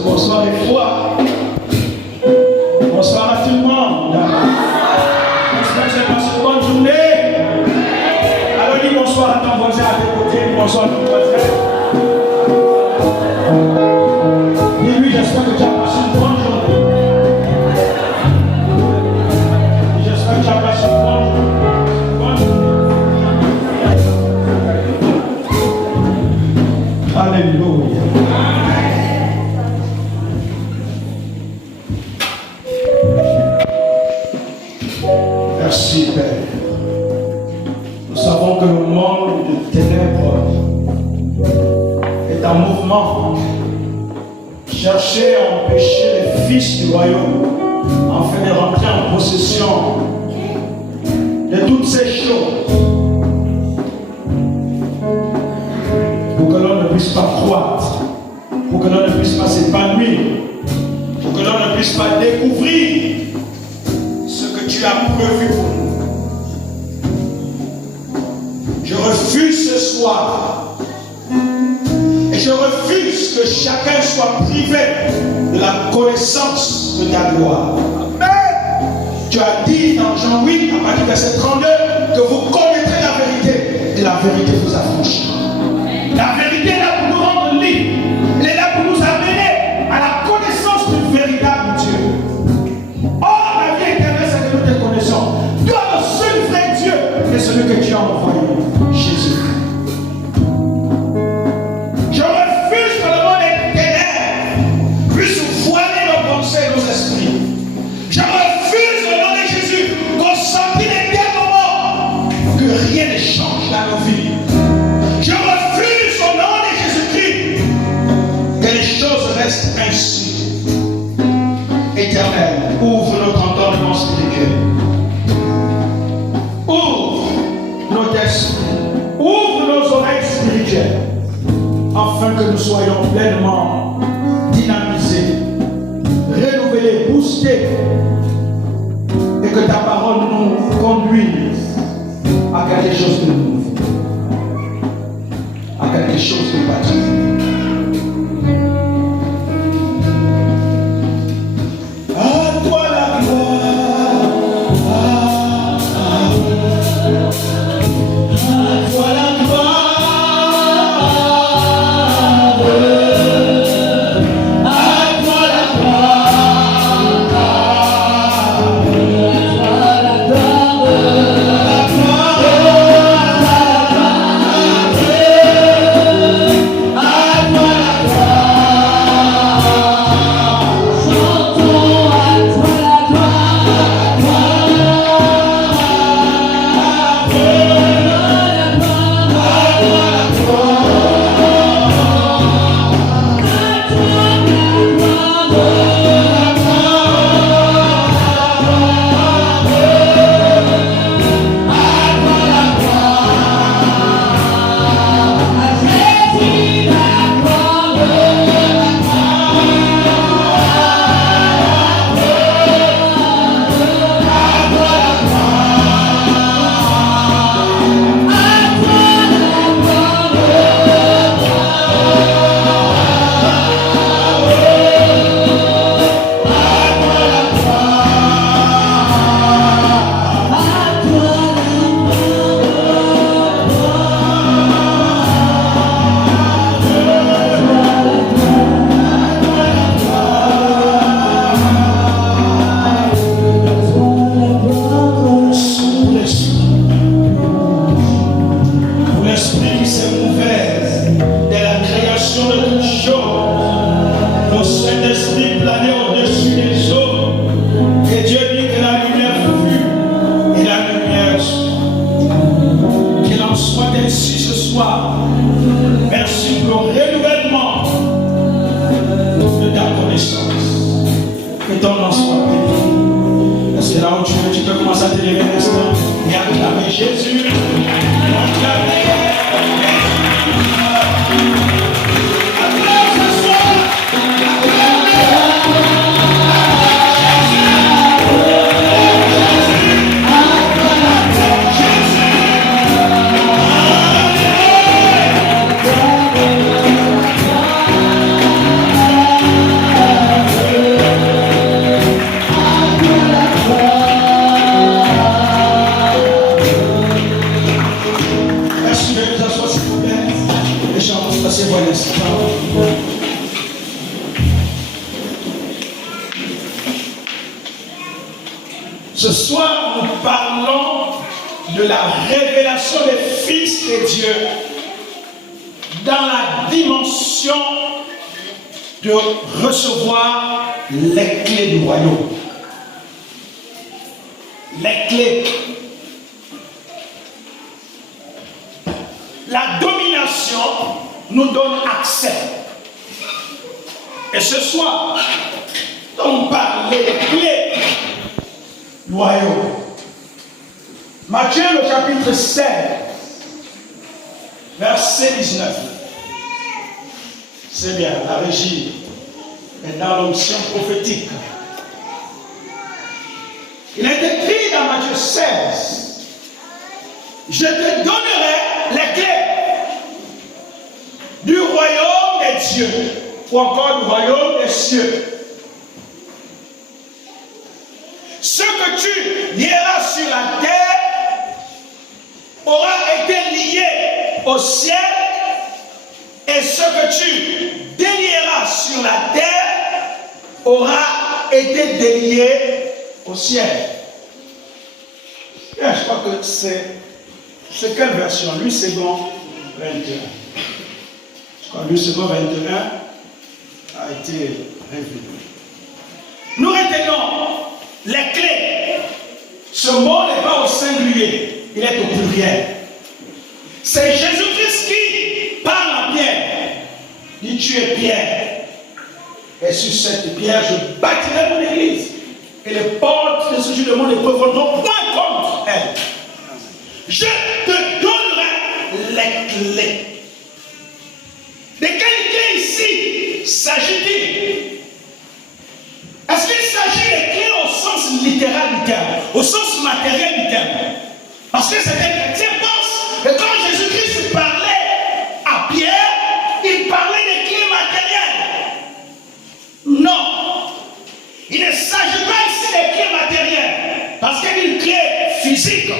Bonsoir et foi. Bonsoir à tout le monde. J'espère que c'est passé une bonne journée. Alors dis bonsoir à ton voisin à tes côtés. Bonsoir à ton voisin. Dis-lui, j'espère que tu as passé une bonne journée. J'espère que tu as passé une bonne journée. Alléluia. Merci Père. Nous savons que le monde de ténèbres est en mouvement. Chercher à empêcher les fils du royaume afin de rentrer en possession de toutes ces choses. Pour que l'on ne puisse pas croître, pour que l'on ne puisse pas s'épanouir, pour que l'on ne puisse pas découvrir ce que tu as prévu pour nous. Je refuse ce soir et je refuse que chacun soit privé de la connaissance de ta gloire. Amen. Tu as dit dans Jean 8, à partir du verset 32, que vous connaîtrez la vérité et la vérité vous affranchira. La vérité est là pour nous rendre libres. Elle est là pour nous amener à la connaissance du véritable Dieu. Oh, la vie éternelle, c'est que nous te connaissons. Toi, le seul vrai Dieu, est celui que tu as envoyé, Jésus. Je refuse que le monde des ténèbres puisse voiler nos pensées et nos esprits. Je refuse au nom de Jésus qu'on sentit éternellement que rien ne change dans nos vies. Je refuse au nom de Jésus-Christ que les choses restent ainsi. Éternel, ouvre notre entendement spirituel. Ouvre nos esprits. Ouvre nos oreilles spirituelles. Afin que nous soyons pleinement dynamisés, renouvelés, boostés. Et que ta parole nous conduise à quelque chose de nouveau. À quelque chose de particulier. À toi la gloire. À toi la gloire. À toi la gloire. À Ce soir, nous parlons de la révélation des fils de Dieu dans la dimension de recevoir les clés du royaume. Les clés. La domination nous donne accès. Et ce soir, on parle des clés du royaume. Matthieu, le chapitre 16, verset 19. C'est bien, la régie est dans l'onction prophétique. Il est écrit dans Matthieu 16, je te donnerai les clés du royaume des dieux, ou encore du royaume des cieux. Ce que tu lieras sur la terre aura été lié au ciel, et ce que tu délieras sur la terre aura été délié au ciel. Et je crois que c'est quelle version? Lui, c'est bon 21. Je crois que lui, c'est bon 21 a été révélé. Nous retenons les clés. Ce mot n'est pas au singulier, il est au pluriel. C'est Jésus-Christ qui parle à Pierre. Il dit, tu es Pierre. Et sur cette pierre, je bâtirai mon église. Et les portes de ce jeu de monde ne prévaudront point contre elle. Je te donnerai les clés. De quelles clés ici s'agit-il? Est-ce qu'il s'agit des clés au sens littéral du terme, au sens matériel du terme? Parce que certains chrétiens pensent que quand Jésus-Christ parlait à Pierre, il parlait des clés matérielles. Non. Il ne s'agit pas ici des clés matérielles. Parce qu'une clé physique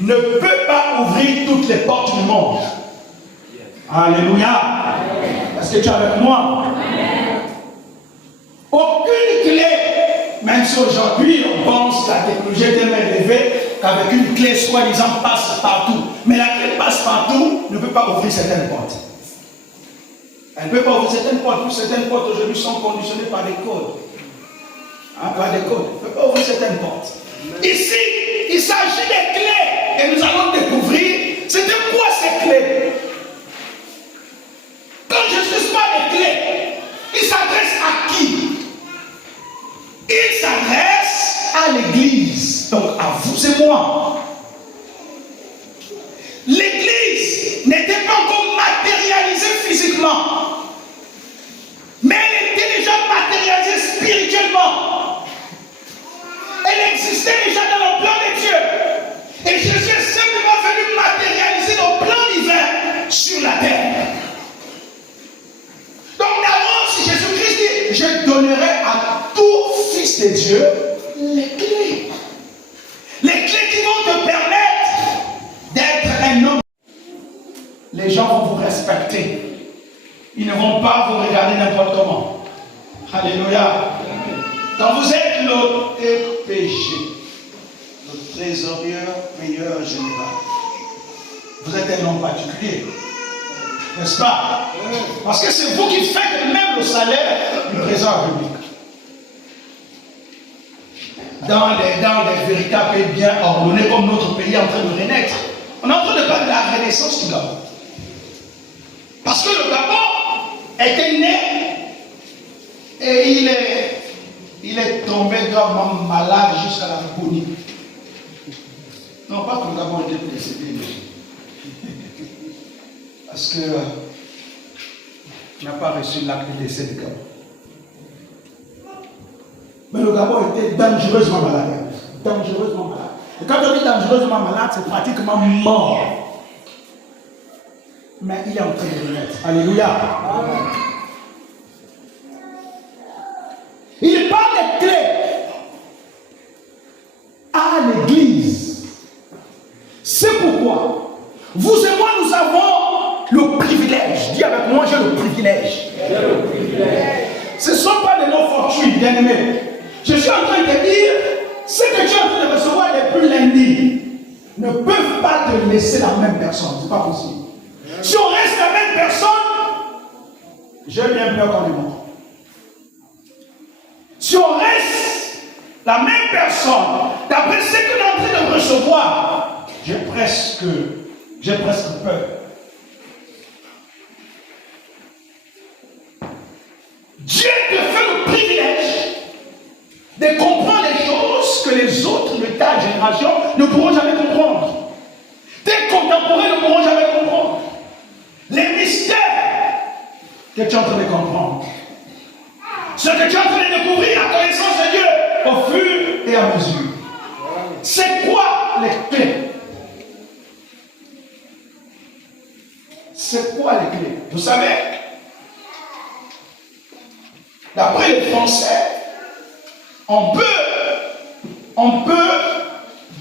ne peut pas ouvrir toutes les portes du monde. Alléluia. Est-ce que tu es avec moi? Aucune clé, même si aujourd'hui on pense que la technologie est tellement élevée qu'avec une clé soi-disant passe partout. Mais la clé passe partout ne peut pas ouvrir certaines portes. Elle ne peut pas ouvrir certaines portes. Plus certaines portes aujourd'hui sont conditionnées par des codes. Par des codes. Elle ne peut pas ouvrir certaines portes. Ici, il s'agit des clés. Et nous allons découvrir c'était quoi ces clés. Quand Jésus parle des clés, il s'adresse à qui? Il s'adresse à l'église, donc à vous et moi. L'église n'était pas encore matérialisée physiquement, mais elle était déjà matérialisée spirituellement. Elle existait déjà dans le plan de Dieu. Et Jésus est simplement venu matérialiser le plan divin sur la terre. Donc d'abord, si Jésus-Christ dit, je donnerai à tout fils de Dieu les clés. Les clés qui vont te permettre d'être un homme. Les gens vont vous respecter. Ils ne vont pas vous regarder n'importe comment. Alléluia. Quand vous êtes le TPG, le trésorier payeur général, vous êtes un homme particulier. N'est-ce pas? Parce que c'est vous qui faites même le salaire du trésor public. Dans les véritables pays bien ordonnés comme notre pays est en train de renaître, on est en train de parler de la renaissance du Gabon. Parce que le Gabon était né et il est tombé gravement malade jusqu'à la l'agonie. Non, pas que le Gabon était décédé. Parce que n'a pas reçu l'acte de décès du Gabon. Mais le Gabon était dangereusement malade. Dangereusement malade. Et quand on dit dangereusement malade, c'est pratiquement mort. Mais il est en train de renaître. Alléluia. Amen. Il parle des clés à l'église. C'est pourquoi vous et moi nous avons le privilège. Dis avec moi, j'ai le privilège privilèges. Ce ne sont pas des mots fortuits, bien aimés. Je suis en train de dire, ce que tu es en train de recevoir depuis lundi ne peuvent pas te laisser la même personne. Ce n'est pas possible. Si on reste la même personne, j'ai bien peur qu'on est mort. Si on reste la même personne, d'après ce que l'on est en train de recevoir, j'ai presque peur. Dieu te fait le privilège de comprendre les choses que les autres de ta génération ne pourront jamais comprendre. Tes contemporains ne pourront jamais comprendre. Les mystères que tu es en train de comprendre. Ce que tu es en train de découvrir, la connaissance de Dieu, au fur et à mesure. C'est quoi les clés? C'est quoi les clés? Vous savez, d'après les Français, on peut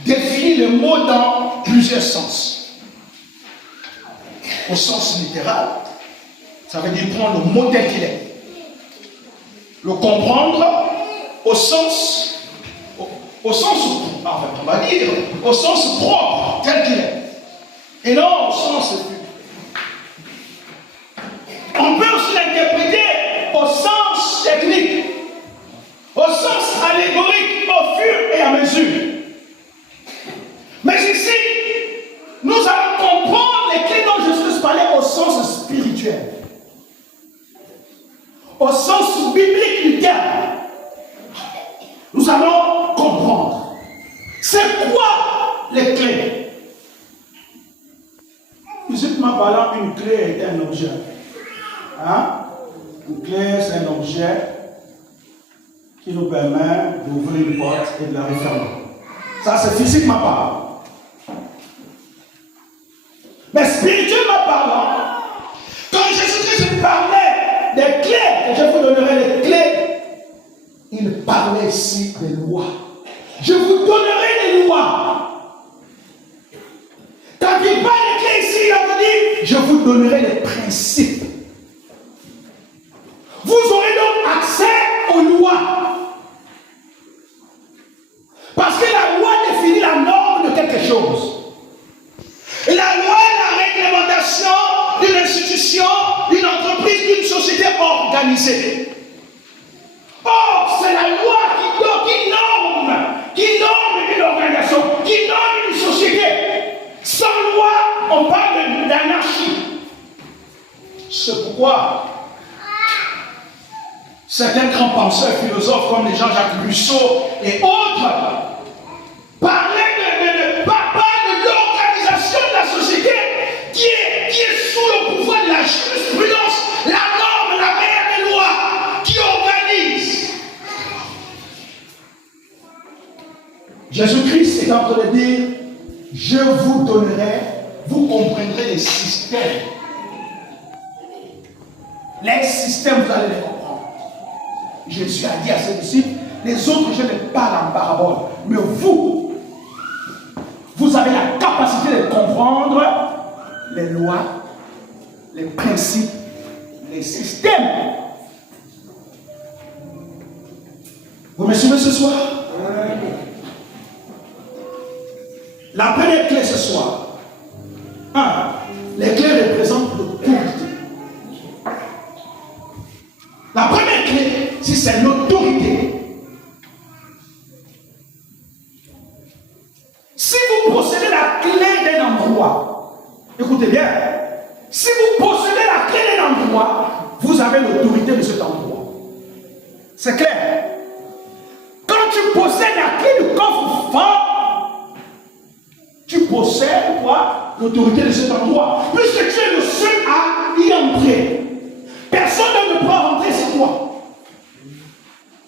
définir le mot dans plusieurs sens. Au sens littéral, ça veut dire prendre le mot tel qu'il est. Le comprendre au sens on va dire, au sens propre, tel qu'il est. Et non au sens. On peut aussi l'interpréter au sens technique, au sens allégorique, au fur et à mesure. Mais ici, nous allons comprendre les clés dont Jésus parlait au sens spirituel, au sens biblique du terme. Nous allons comprendre. C'est quoi les clés? Physiquement parlant, une clé est un objet. Hein? Une clé, c'est un objet qui nous permet d'ouvrir une porte et de la refermer. Ça, c'est physiquement parlant. Mais spirituellement parlant, quand Jésus-Christ parlait des clés, et je vous donnerai les clés, il parlait ici des lois. Je vous donnerai les lois. Quand il parle des clés ici, il a dit, je vous donnerai les principes. Vous aurez donc accès aux lois. Parce que la loi définit la norme de quelque chose. La loi est la réglementation d'une institution, d'une entreprise, d'une société organisée. Or, c'est la loi qui norme une organisation, qui norme une société. Sans loi, on parle d'anarchie. C'est pourquoi certains grands penseurs, philosophes comme les Jean-Jacques Rousseau et autres parlaient de l'organisation de la société qui est sous le pouvoir de la jurisprudence, la norme, la mère des lois, qui organise. Jésus-Christ est en train de dire, je vous donnerai, vous comprendrez les systèmes. Les systèmes, vous allez les comprendre. Jésus a dit à ses disciples, les autres, je les parle en parabole, mais vous avez la capacité de comprendre les lois, les principes, les systèmes. Vous me suivez ce soir? La première clé ce soir. 1. Les clés représentent l'autorité. La première clé, si c'est l'autorité. Si vous possédez la clé d'un endroit, écoutez bien, si vous possédez la clé d'un endroit, vous avez l'autorité de cet endroit. C'est clair. Quand tu possèdes la clé du coffre fort, tu possèdes quoi? L'autorité de cet endroit. Puisque tu es le seul à y entrer. Personne ne peut rentrer, c'est toi.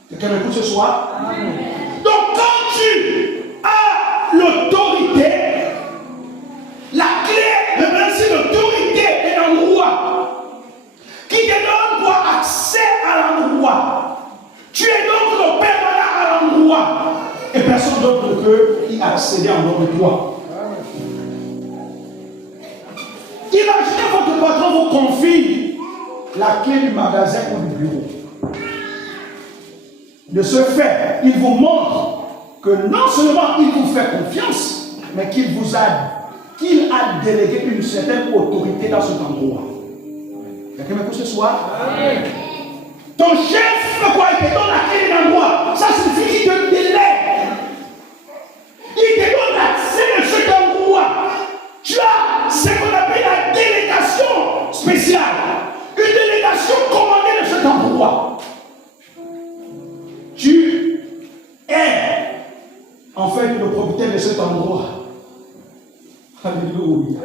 Quelqu'un m'écoute ce soir? Amen. Donc quand tu as l'autorité, la clé représente l'autorité d'un endroit qui te donne quoi? Accès à l'endroit. Tu es donc le permanent à l'endroit. Et personne d'autre ne peut y accéder en dehors de toi. Imaginez votre patron vous confie la clé du magasin ou du bureau. De ce fait, il vous montre que non seulement il vous fait confiance, mais qu'il a délégué une certaine autorité dans cet endroit. Quelqu'un m'écoute ce soir? Ton chef, quoi, il te donne la clé d'un endroit. Ça signifie qu'il te délègue. Il te donne l'accès de cet endroit. Tu as ce qu'on appelle la délégation spéciale. Une délégation commandée de cet endroit. Tu es en fait le propriétaire de cet endroit. Alléluia.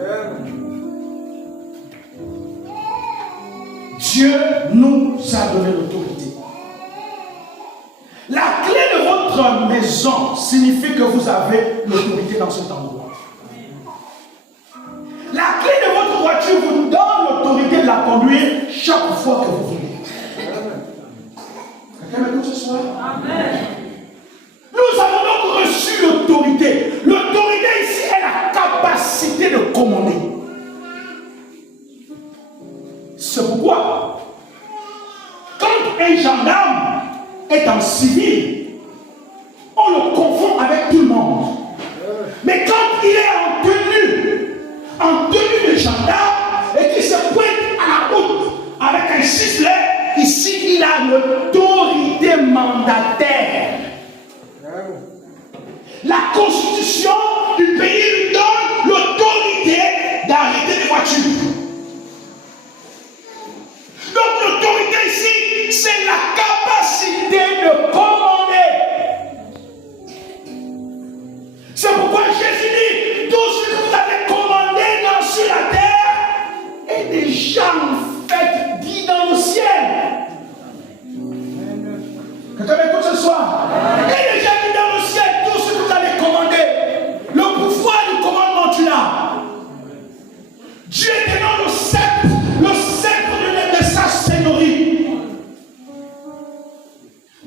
Dieu nous a donné l'autorité. La clé de votre maison signifie que vous avez l'autorité dans cet endroit. La clé de votre voiture vous donne l'autorité de la conduire chaque fois que vous voulez. Quelqu'un m'écoute ce soir? Amen. Nous avons donc reçu l'autorité. L'autorité ici est la capacité de commander. C'est pourquoi, quand un gendarme est en civil, on le confond avec tout le monde. Mais quand il est en tenue de gendarme, et qu'il se pointe à la route avec un sifflet, ici il a l'autorité mandataire. La constitution du pays lui donne l'autorité d'arrêter les voitures. Donc l'autorité ici, c'est la capacité de commander. C'est pourquoi Jésus dit, tout ce que vous avez commandé sur la terre est déjà en fait dit dans le ciel. Quelqu'un m'écoute ce soir? Et déjà dit dans le ciel, tout ce que vous avez commandé. Le pouvoir du commandement, tu l'as. Dieu te donne le sceptre de sa seigneurie.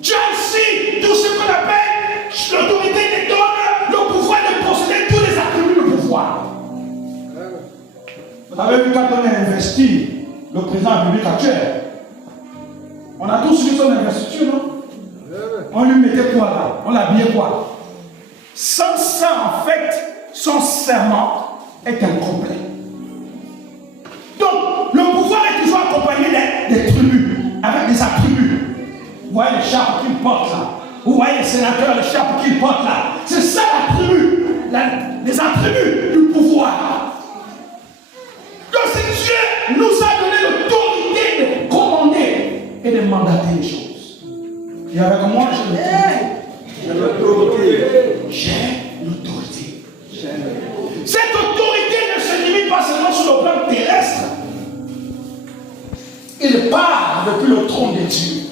Tu as aussi tout ce qu'on appelle l'autorité te donne le pouvoir de posséder tous les attributs de pouvoir. Vous avez vu quand on a investi le président de la République actuelle, on a tous suivi son investiture, non? On lui mettait quoi là? On l'habillait quoi? Sans ça, en fait, son serment est incomplet. Donc, le pouvoir est toujours accompagné des tribus, avec des attributs. Vous voyez les charpes qu'il porte là. Vous voyez les sénateurs, les charpes qu'ils portent là. C'est ça l'attribut, les attributs du pouvoir. Donc, c'est Dieu nous a donné l'autorité de commander et de mandater les choses. Et avec moi, j'ai l'autorité. J'ai l'autorité. Cette autorité ne se limite pas seulement sur le plan terrestre. Il part depuis le trône de Dieu.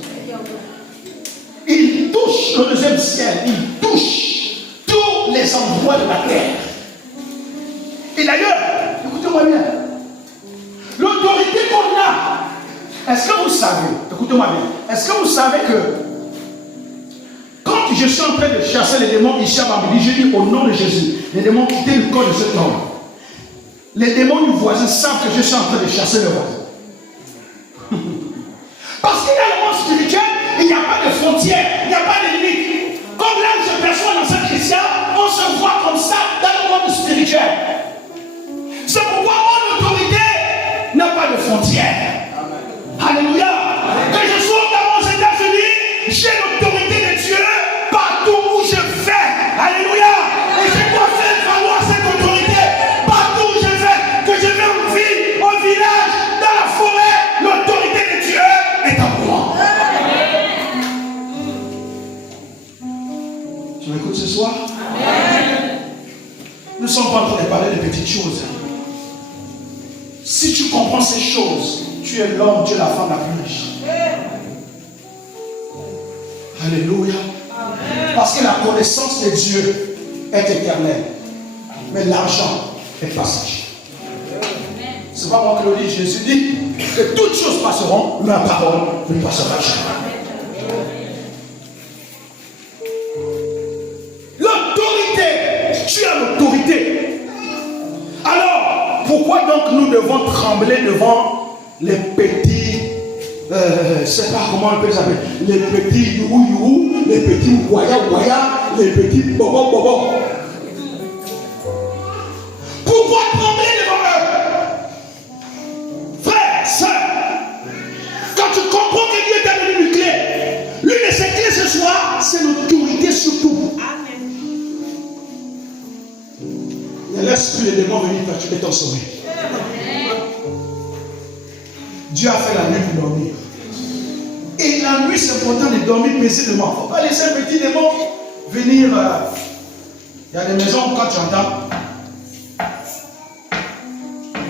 Il touche le deuxième ciel. Il touche tous les endroits de la terre. Et d'ailleurs, écoutez-moi bien. L'autorité qu'on a, est-ce que vous savez, écoutez-moi bien, est-ce que vous savez que quand je suis en train de chasser les démons ici à Bambili, je dis au nom de Jésus, les démons quittez le corps de cet homme. Les démons du voisin savent que je suis en train de chasser le voisin. Parce qu'il y a le monde spirituel, il n'y a pas de frontières, il n'y a pas de limites. Comme là où je perçois dans cette chrétien, on se voit comme ça dans le monde spirituel. C'est pourquoi mon autorité n'a pas de frontières. Alléluia. Que je sois dans aux États-Unis, j'ai l'autorité de Dieu partout où je vais. Alléluia. Et je dois faire valoir cette autorité partout où je vais. Que je vais en ville, au village, dans la forêt, l'autorité de Dieu est en moi. Tu m'écoutes ce soir? Amen. Nous ne sommes pas en train de parler de petites choses. Si tu comprends ces choses, tu es l'homme, tu es la femme la plus riche. Alléluia. Parce que la connaissance de Dieu est éternelle. Mais l'argent est passager. C'est pas moi qui le dis, Jésus dit que toutes choses passeront, ma parole ne passera jamais. L'autorité, tu as l'autorité. Alors, pourquoi donc nous devons trembler devant les petits c'est pas comment on peut s'appeler, les petits you, les petits waya, les petits bobo. Pourquoi trembler devant eux? Frère, sœur, quand tu comprends que Dieu t'a donné une clé, l'une de ces clés ce soir, c'est l'autorité sur tout. Amen. Ne laisse plus les démons venir perturber ton sommeil. Dieu a fait la nuit pour dormir. Et la nuit, c'est important de dormir paisiblement. Il ne faut pas laisser un petit démon venir. Il y a des maisons où quand tu entends.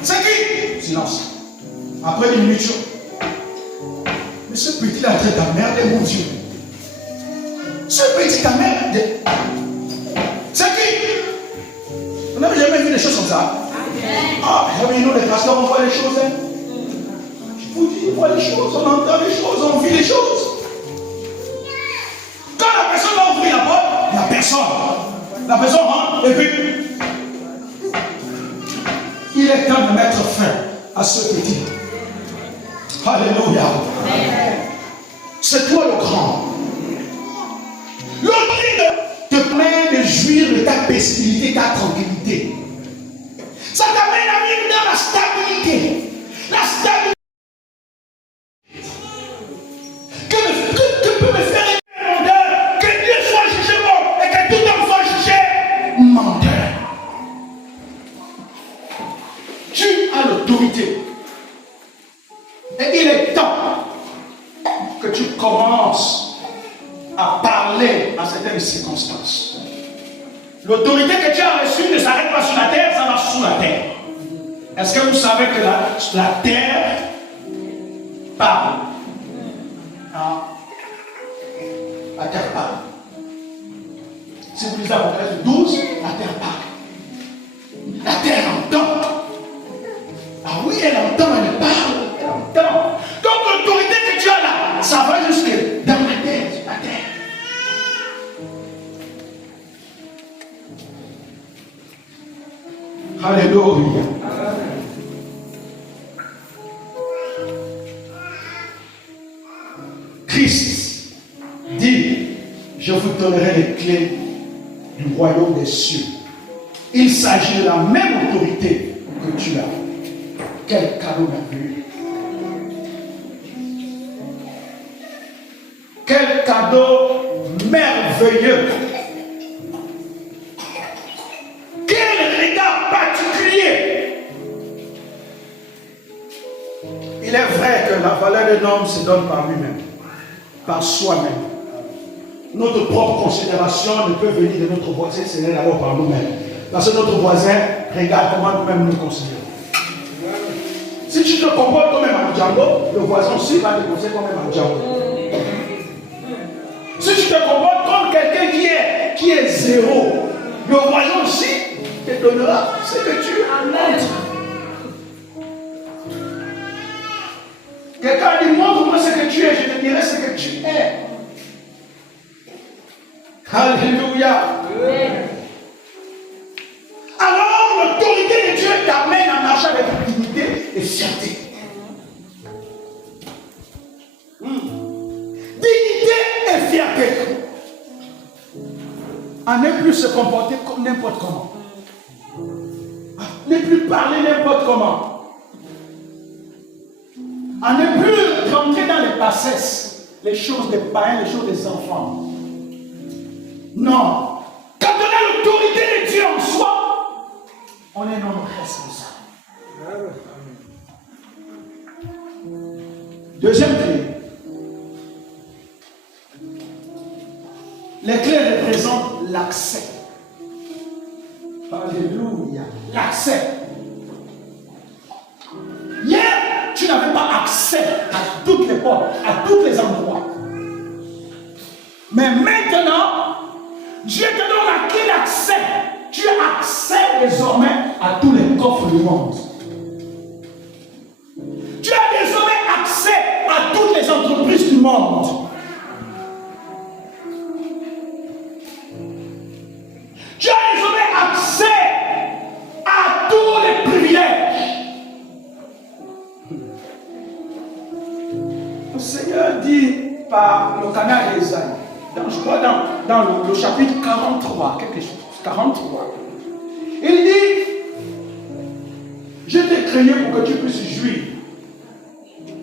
C'est qui? Silence. Après une minute. Mais ce petit là est en train d'emmerder mon Dieu. Ce petit t'emmerde. C'est qui? On n'avait jamais vu des choses comme ça. Ah, mais nous les pasteurs, on voit les choses. Hein. Je vous dis, on voit les choses, on entend les choses, on vit les choses. Quand la personne va ouvrir la porte, la personne rentre, et puis il est temps de mettre fin à ce petit. Alléluia. C'est toi le grand. L'autorité te permet de jouir de ta paisibilité, ta tranquillité. Ça t'amène à vivre dans la stabilité. La stabilité. Que peut me faire un menteur, que Dieu soit jugé bon et que tout homme soit jugé menteur. Tu as l'autorité. Et il est temps que tu commences à parler à certaines circonstances. L'autorité que tu as reçue ne s'arrête pas sur la terre, ça marche sous la terre. Est-ce que vous savez que la terre parle? Non. La terre parle. Si vous lisez Apocalypse 12, la terre parle. La terre entend. Ah oui, elle entend, elle parle, elle entend. Donc l'autorité que tu as là, ça va jusque dans la terre, sur la terre. Alléluia. Christ dit, je vous donnerai les clés du royaume des cieux. Il s'agit de la même autorité que tu as. Quel cadeau merveilleux. Quel cadeau merveilleux. Quel regard particulier. Il est vrai que la valeur d'un homme se donne par lui-même, par soi-même. Notre propre considération ne peut venir de notre voisin, c'est d'abord par nous-mêmes. Parce que notre voisin regarde comment nous-mêmes nous considérons. Si tu te comportes comme un Django, le voisin aussi va te considérer comme un Django. Si tu te comportes comme quelqu'un qui est zéro, le voisin aussi te donnera ce que tu as. Quelqu'un dit, montre-moi ce que tu es, je te dirai ce que tu es. Alléluia. Alors, l'autorité de Dieu t'amène à marcher avec dignité et fierté. Dignité et fierté. À ne plus se comporter comme n'importe comment. À ne plus parler n'importe comment. À ne plus rentrer dans les bassesses, les choses des païens, les choses des enfants. Non. Quand on a l'autorité de Dieu en soi, on est non responsable. Deuxième clé. Les clés représentent l'accès. Alléluia. L'accès. Hier, tu n'avais pas accès à toutes les portes, à tous les endroits. Mais maintenant, Dieu te donne la clé d'accès. Tu as accès désormais à tous les coffres du monde. Tu as désormais accès à toutes les entreprises du monde. Tu as désormais accès à tous les privilèges. Seigneur dit par le canal d'Ésaïe, je crois dans le chapitre 43, quelque chose, 43, il dit, je t'ai créé pour que tu puisses jouir.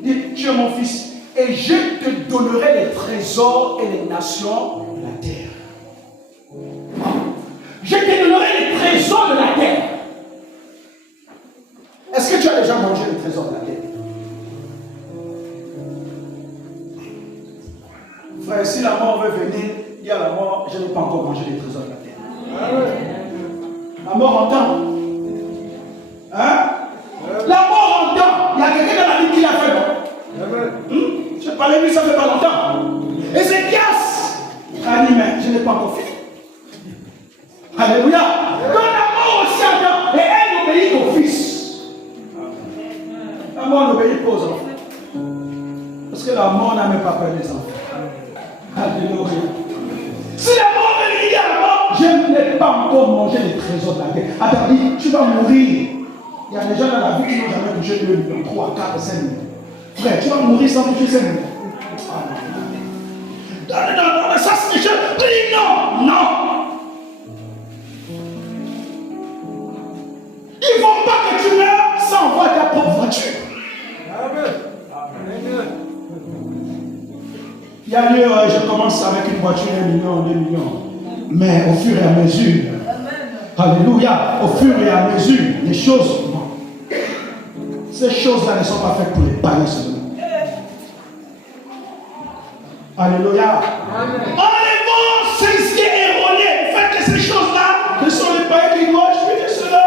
Il dit, tu es mon fils, et je te donnerai les trésors et les nations de la terre. Je te donnerai les trésors de la terre. Est-ce que tu as déjà mangé les trésors de la terre? Frère, si la mort veut venir, il y a la mort, je n'ai pas encore mangé les trésors de la terre. La mort entend. Hein? La mort entend. Il y a quelqu'un dans la vie qui l'a fait, non? Je parlais de lui, ça fait pas longtemps. Ézéchias a dit, mais je n'ai pas encore fait. Alléluia. Donc la mort aussi entend. Et elle obéit au Fils. La mort n'obéit pas aux enfants. Parce que la mort n'a même pas peur des enfants. Alléluia. Si la mort veut dire à la mort, je n'ai pas encore mangé les trésors de la terre. Attends, tu vas mourir. Il y a des gens dans la vie qui n'ont jamais touché 2 millions, 3, 4, 5 millions. Frère, tu vas mourir sans toucher 5 millions. Non, ça c'est des choses. Oui, non. Ils ne vont pas que tu meurs sans voir ta propre voiture. Il y a lieu, je commence avec une voiture 1 million, 2 millions. Mais au fur et à mesure, alléluia, au fur et à mesure, les choses, non. Ces choses-là ne sont pas faites pour les païens seulement. Alléluia. Enlevons ce qui est erroné. Faites que ces choses-là, ce sont les païens qui doivent jouir de cela.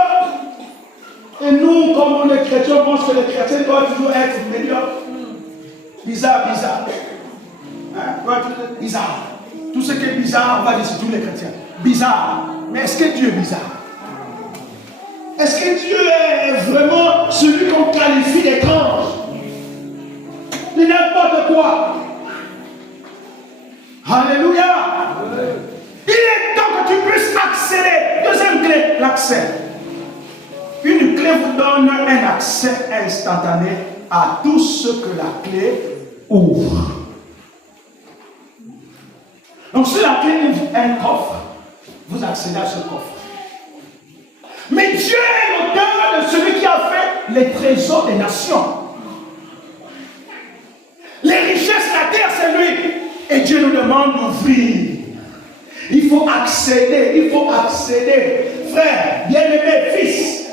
Et nous, comme les chrétiens, on pense que les chrétiens doivent toujours être meilleurs. Bizarre. Hein? Bizarre. Tout ce qui est bizarre, on va dire c'est tous les chrétiens. Bizarre. Mais est-ce que Dieu est bizarre? Est-ce que Dieu est vraiment celui qu'on qualifie d'étrange? De n'importe quoi. Alléluia. Il est temps que tu puisses accéder. Deuxième clé, l'accès. Une clé vous donne un accès instantané à tout ce que la clé ouvre. Donc si la clé ouvre un coffre, vous accédez à ce coffre. Mais Dieu est l'auteur de celui qui a fait les trésors des nations. Les richesses de la terre, c'est lui. Et Dieu nous demande d'ouvrir. Il faut accéder. Frère, bien-aimé, fils,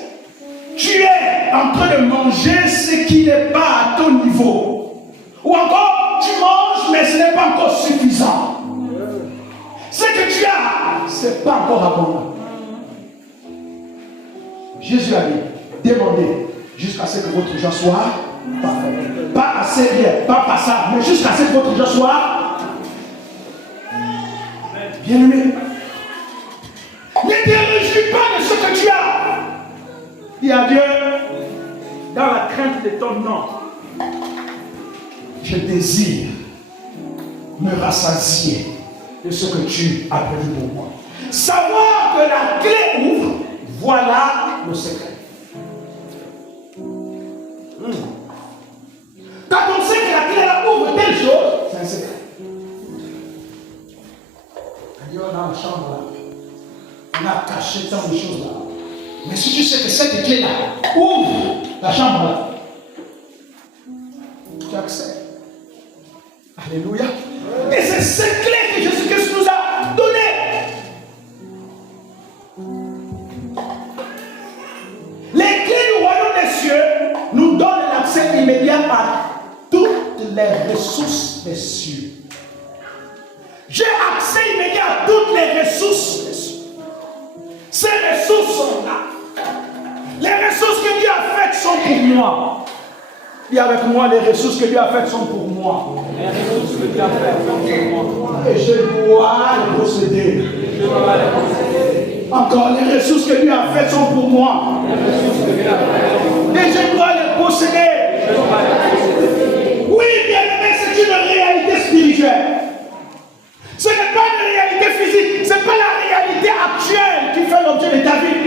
tu es en train de manger ce qui n'est pas à ton niveau. Ou encore, tu manges, mais ce n'est pas encore suffisant. Ce que tu as, ce n'est pas encore abondant. Jésus a dit, demandez jusqu'à ce que votre joie soit parfaite. Pas assez bien, pas passable, mais jusqu'à ce que votre joie soit bien-aimé. Ne te réjouis pas de ce que tu as. Dis à Dieu, dans la crainte de ton nom, je désire me rassasier de ce que tu as prévu pour moi. Savoir que la clé ouvre, voilà le secret. Quand on sait que la clé ouvre telle chose, c'est un secret. Dans la chambre là, on a caché tant de choses là. Mais si tu sais que cette clé là ouvre la chambre là, tu accèdes. Alléluia. Et c'est cette clé que Jésus-Christ nous a donnée. Les clés du royaume des cieux nous donnent l'accès immédiat à toutes les ressources des cieux. J'ai accès immédiat à toutes les ressources des cieux. Ces ressources sont là. Les ressources que Dieu a faites sont pour moi. Dis avec moi, les ressources que Dieu a faites sont pour moi. Les ressources que Dieu a faites sont pour moi. Et je dois les posséder. Encore, les ressources que Dieu a faites sont pour moi. Et je dois les posséder. Oui, bien aimé, c'est une réalité spirituelle. Ce n'est pas une réalité physique. Ce n'est pas la réalité actuelle qui fait l'objet de ta vie.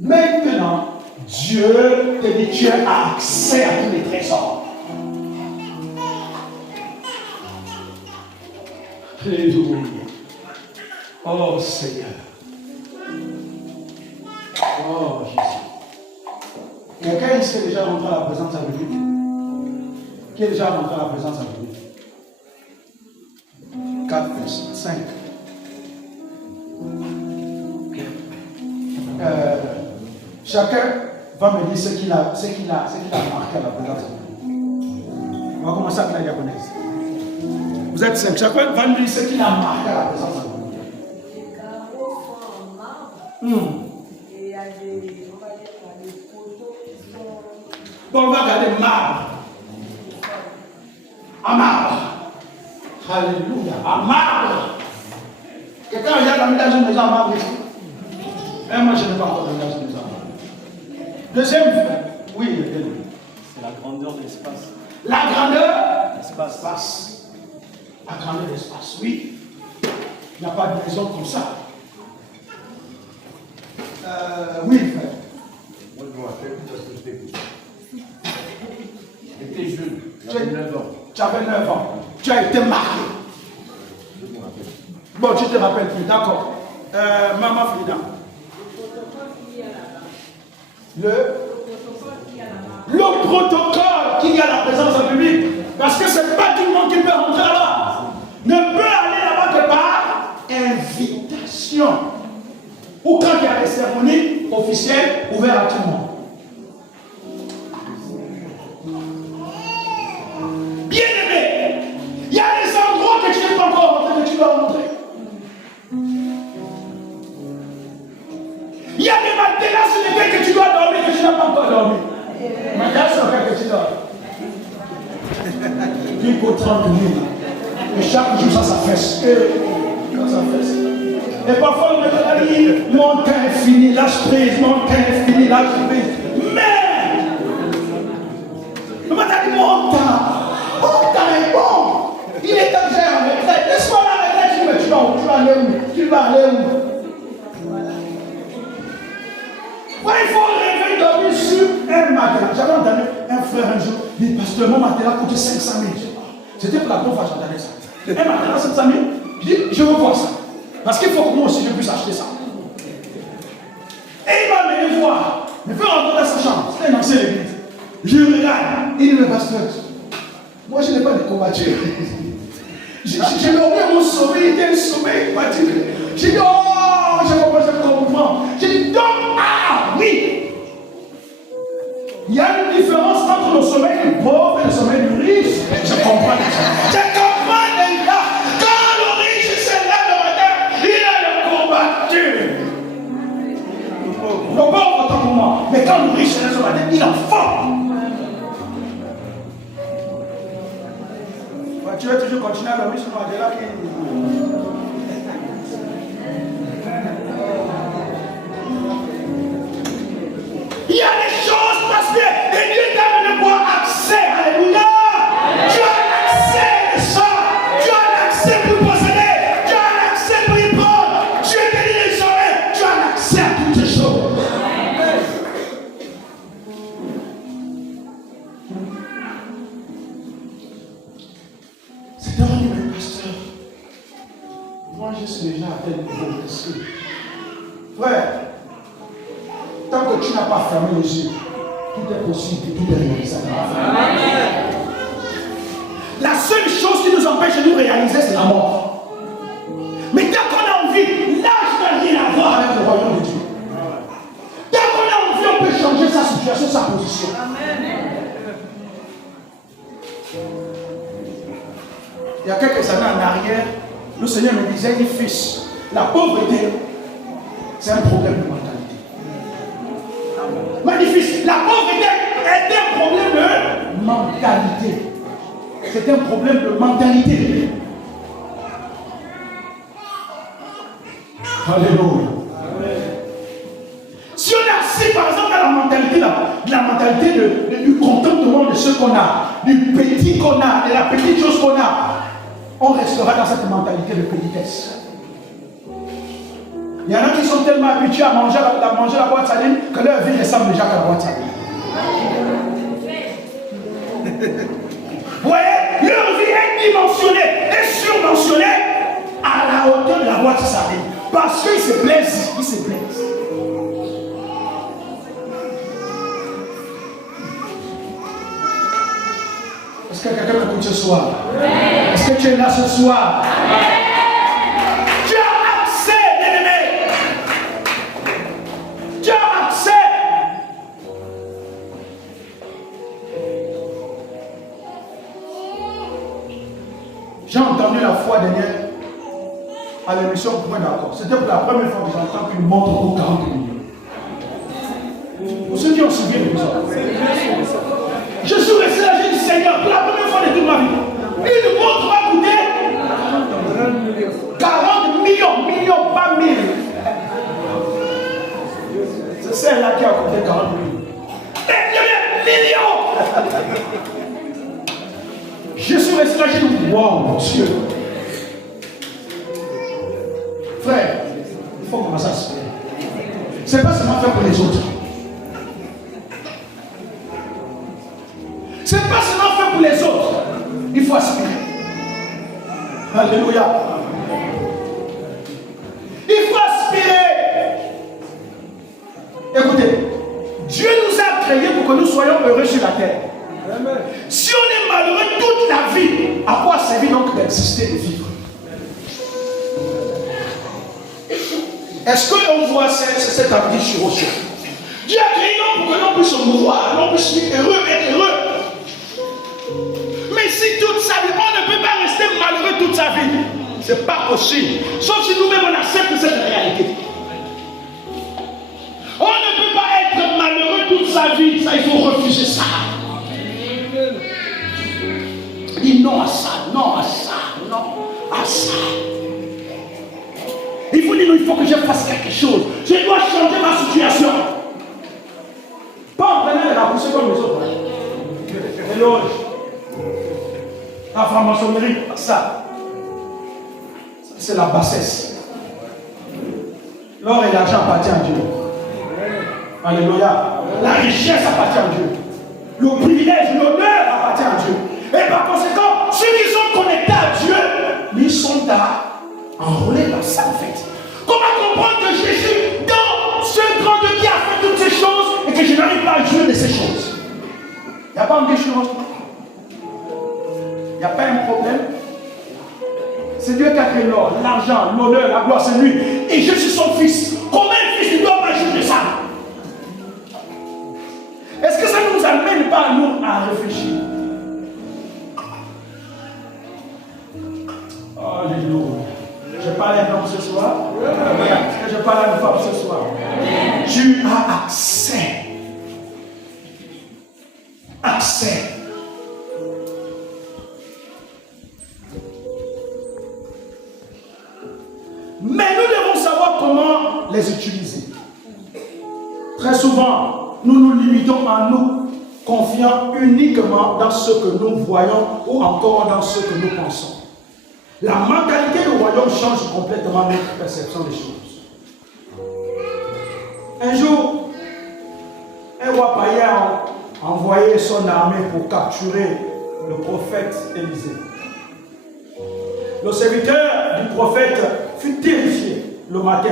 Maintenant, Dieu te dit, tu as accès à tous les trésors. Alléluia. Oh Seigneur. Oh Jésus. Quelqu'un ici est déjà rentré à la présence avec lui? Qui est déjà rentré à la présence avec lui? 4, 5. Chacun va me dire ce qu'il a marqué à la présence avec lui. On va commencer avec la diaconesse. Vous êtes 5. Chacun va me dire ce qu'il a marqué à la présence avec lui. Les carreaux sont en marbre. Et il y a des photos qui sont. Donc on va regarder marbre. En marbre. Alléluia. En marbre. Quelqu'un a déjà mis dans une maison en marbre ici? Mais moi je n'ai pas encore dans une maison en marbre. Deuxième, oui. C'est la grandeur de l'espace. La grandeur L'espace. La grandeur de l'espace, oui. Il n'y a pas de maison comme ça. Oui, frère. Moi, je me rappelle parce que j'étais petit. J'étais jeune, j'avais 9 ans. Tu avais 9 ans. Tu as été marqué. Je me rappelle. Bon, tu te rappelles plus, d'accord. Maman Frida. Le protocole qu'il y a à la présence en public. Parce que ce n'est pas tout le monde qui peut rentrer là-bas. Ne peut aller là-bas que par invitation. Ou quand il y a des cérémonies officielles ouvertes à tout le monde. Bien aimé, il y a des endroits que tu n'es pas encore rentré, que tu dois rentrer. Il y a des matelas sur lesquels que tu dois dormir, que tu n'as pas encore dormi. Matelas sur lesquels que tu dors. Il faut 30 minutes. Et chaque jour, ça fesse. Ça fesse. Et parfois, on me dit, mon temps est fini, lâche prise, mon temps est fini, lâche prise. Mais, on m'a dit, mon temps est bon. Il est temps de faire en retraite. Laisse-moi la retraite, tu vas aller où? Tu vas aller où? Ouais, il faut rêver dormir sur un matelas. J'avais entendu un frère un jour, il dit, pasteur, mon matelas coûte 500 000. C'était pour la première fois que j'entendais ça. Un matelas 500 000. Je dis, je veux voir ça. Parce qu'il faut que moi aussi je puisse acheter ça. Et il m'a amené voir. Il fait rentrer dans sa chambre. C'était une ancienne église. Je regarde. Il dit, mais pasteur, moi je n'ai pas de courbature. J'ai oublié mon sommeil, il était un sommeil fatigué. J'ai dit, oh, je comprends. J'ai dit, donc, ah, oui. Il y a une différence entre le sommeil du pauvre et le sommeil du riche. Je comprends déjà. Je comprends déjà. Quand le riche se lève le matin, il a le courbature. Le pauvre, autant pour moi. Mais quand le riche se lève le matin, il en forme. Tu vas toujours continuer à dormir sur le matelas. Il y a des choses parce que Dieu t'a donné pour accès. Alléluia. Tu as l'accès de ça. Tu as l'accès pour posséder. Tu as l'accès pour y prendre. Tu es béni désormais. Tu as l'accès à toutes ces choses. C'est devenu mes pasteurs. Moi, je suis déjà à tel niveau de l'esprit. Frère, tant que tu n'as pas fermé les yeux, tout est possible et tout est réalisable. La seule chose qui nous empêche de nous réaliser, c'est la mort. Mais dès qu'on a envie, l'âge n'a rien à voir avec le royaume de Dieu. Dès qu'on a envie, on peut changer sa situation, sa position. Il y a quelques années en arrière, le Seigneur me disait, fils, la pauvreté, c'est un problème de mentalité. Magnifique, la pauvreté est un problème de mentalité. C'est un problème de mentalité. Alléluia. Si on est assis par exemple à la mentalité du contentement de ce qu'on a, du petit qu'on a, de la petite chose qu'on a, on restera dans cette mentalité de petitesse. Il y en a qui sont tellement habitués à manger la boîte saline que leur vie ressemble déjà à la boîte saline. Vous voyez, leur vie est dimensionnée et surdimensionnée à la hauteur de la boîte saline. Parce qu'ils se plaisent, ils se plaisent. Est-ce que quelqu'un m'écoute ce soir? Est-ce que tu es là ce soir? Tu as accès, bien-aimé. Tu as accès. J'ai entendu la fois dernière à l'émission Point d'accord. C'était pour la première fois que j'entends qu'une montre vaut 40 millions. Pour ceux qui ont suivi l'émission. Je suis resté là, j'ai dit Seigneur, pour la première fois de toute ma vie, une montre va coûter 40 millions, pas 1000. C'est celle-là qui a coûté 40 millions. Millions! Je suis resté là, j'ai dit wow, Dieu. Frère, il faut commencer à se faire. C'est pas seulement faire pour les autres. C'est pas seulement faire pour les autres. Il faut aspirer. Alléluia. Il faut aspirer. Écoutez, Dieu nous a créés pour que nous soyons heureux sur la terre. Amen. Si on est malheureux toute la vie, à quoi servir donc d'exister et de vivre? Est-ce qu'on voit cette avenir sur au ciel? Dieu a créé l'homme pour que l'on puisse se mouvoir, l'on puisse être heureux. Mais si toute sa vie, on ne peut pas rester malheureux toute sa vie. C'est pas possible. Sauf si nous-mêmes on accepte cette réalité. On ne peut pas être malheureux toute sa vie. Ça, il faut refuser ça. Dis non à ça, non à ça, non à ça. Il faut dire non, il faut que je fasse quelque chose. Je dois changer ma situation. Pas en prenant les raccourcis comme les autres. Éloge. La franc-maçonnerie, ça c'est la bassesse. L'or et l'argent appartiennent à Dieu. Alléluia. La richesse appartient à Dieu. Le privilège, l'honneur appartient à Dieu. Et par conséquent, ceux qui sont connectés à Dieu, ils sont enrôlés dans ça en fait. Comment comprendre que je suis dans ce grand Dieu qui a fait toutes ces choses et que je n'arrive pas à jouer de ces choses? Il n'y a pas un déchirement. Il n'y a pas un problème. C'est Dieu qui a créé l'or, l'argent, l'honneur, la gloire, c'est lui. Et je suis son fils. Comment un fils ne doit pas juger ça? Est-ce que ça ne nous amène pas, nous, à réfléchir? Alléluia. Je parle à un homme ce soir. Est-ce que je parle à une femme ce soir? Tu as accès. Accès. Mais nous devons savoir comment les utiliser. Très souvent, nous nous limitons à nous confiant uniquement dans ce que nous voyons ou encore dans ce que nous pensons. La mentalité du royaume change complètement notre perception des choses. Un jour, un roi païen a envoyé son armée pour capturer le prophète Élisée. Le serviteur du prophète fut terrifié le matin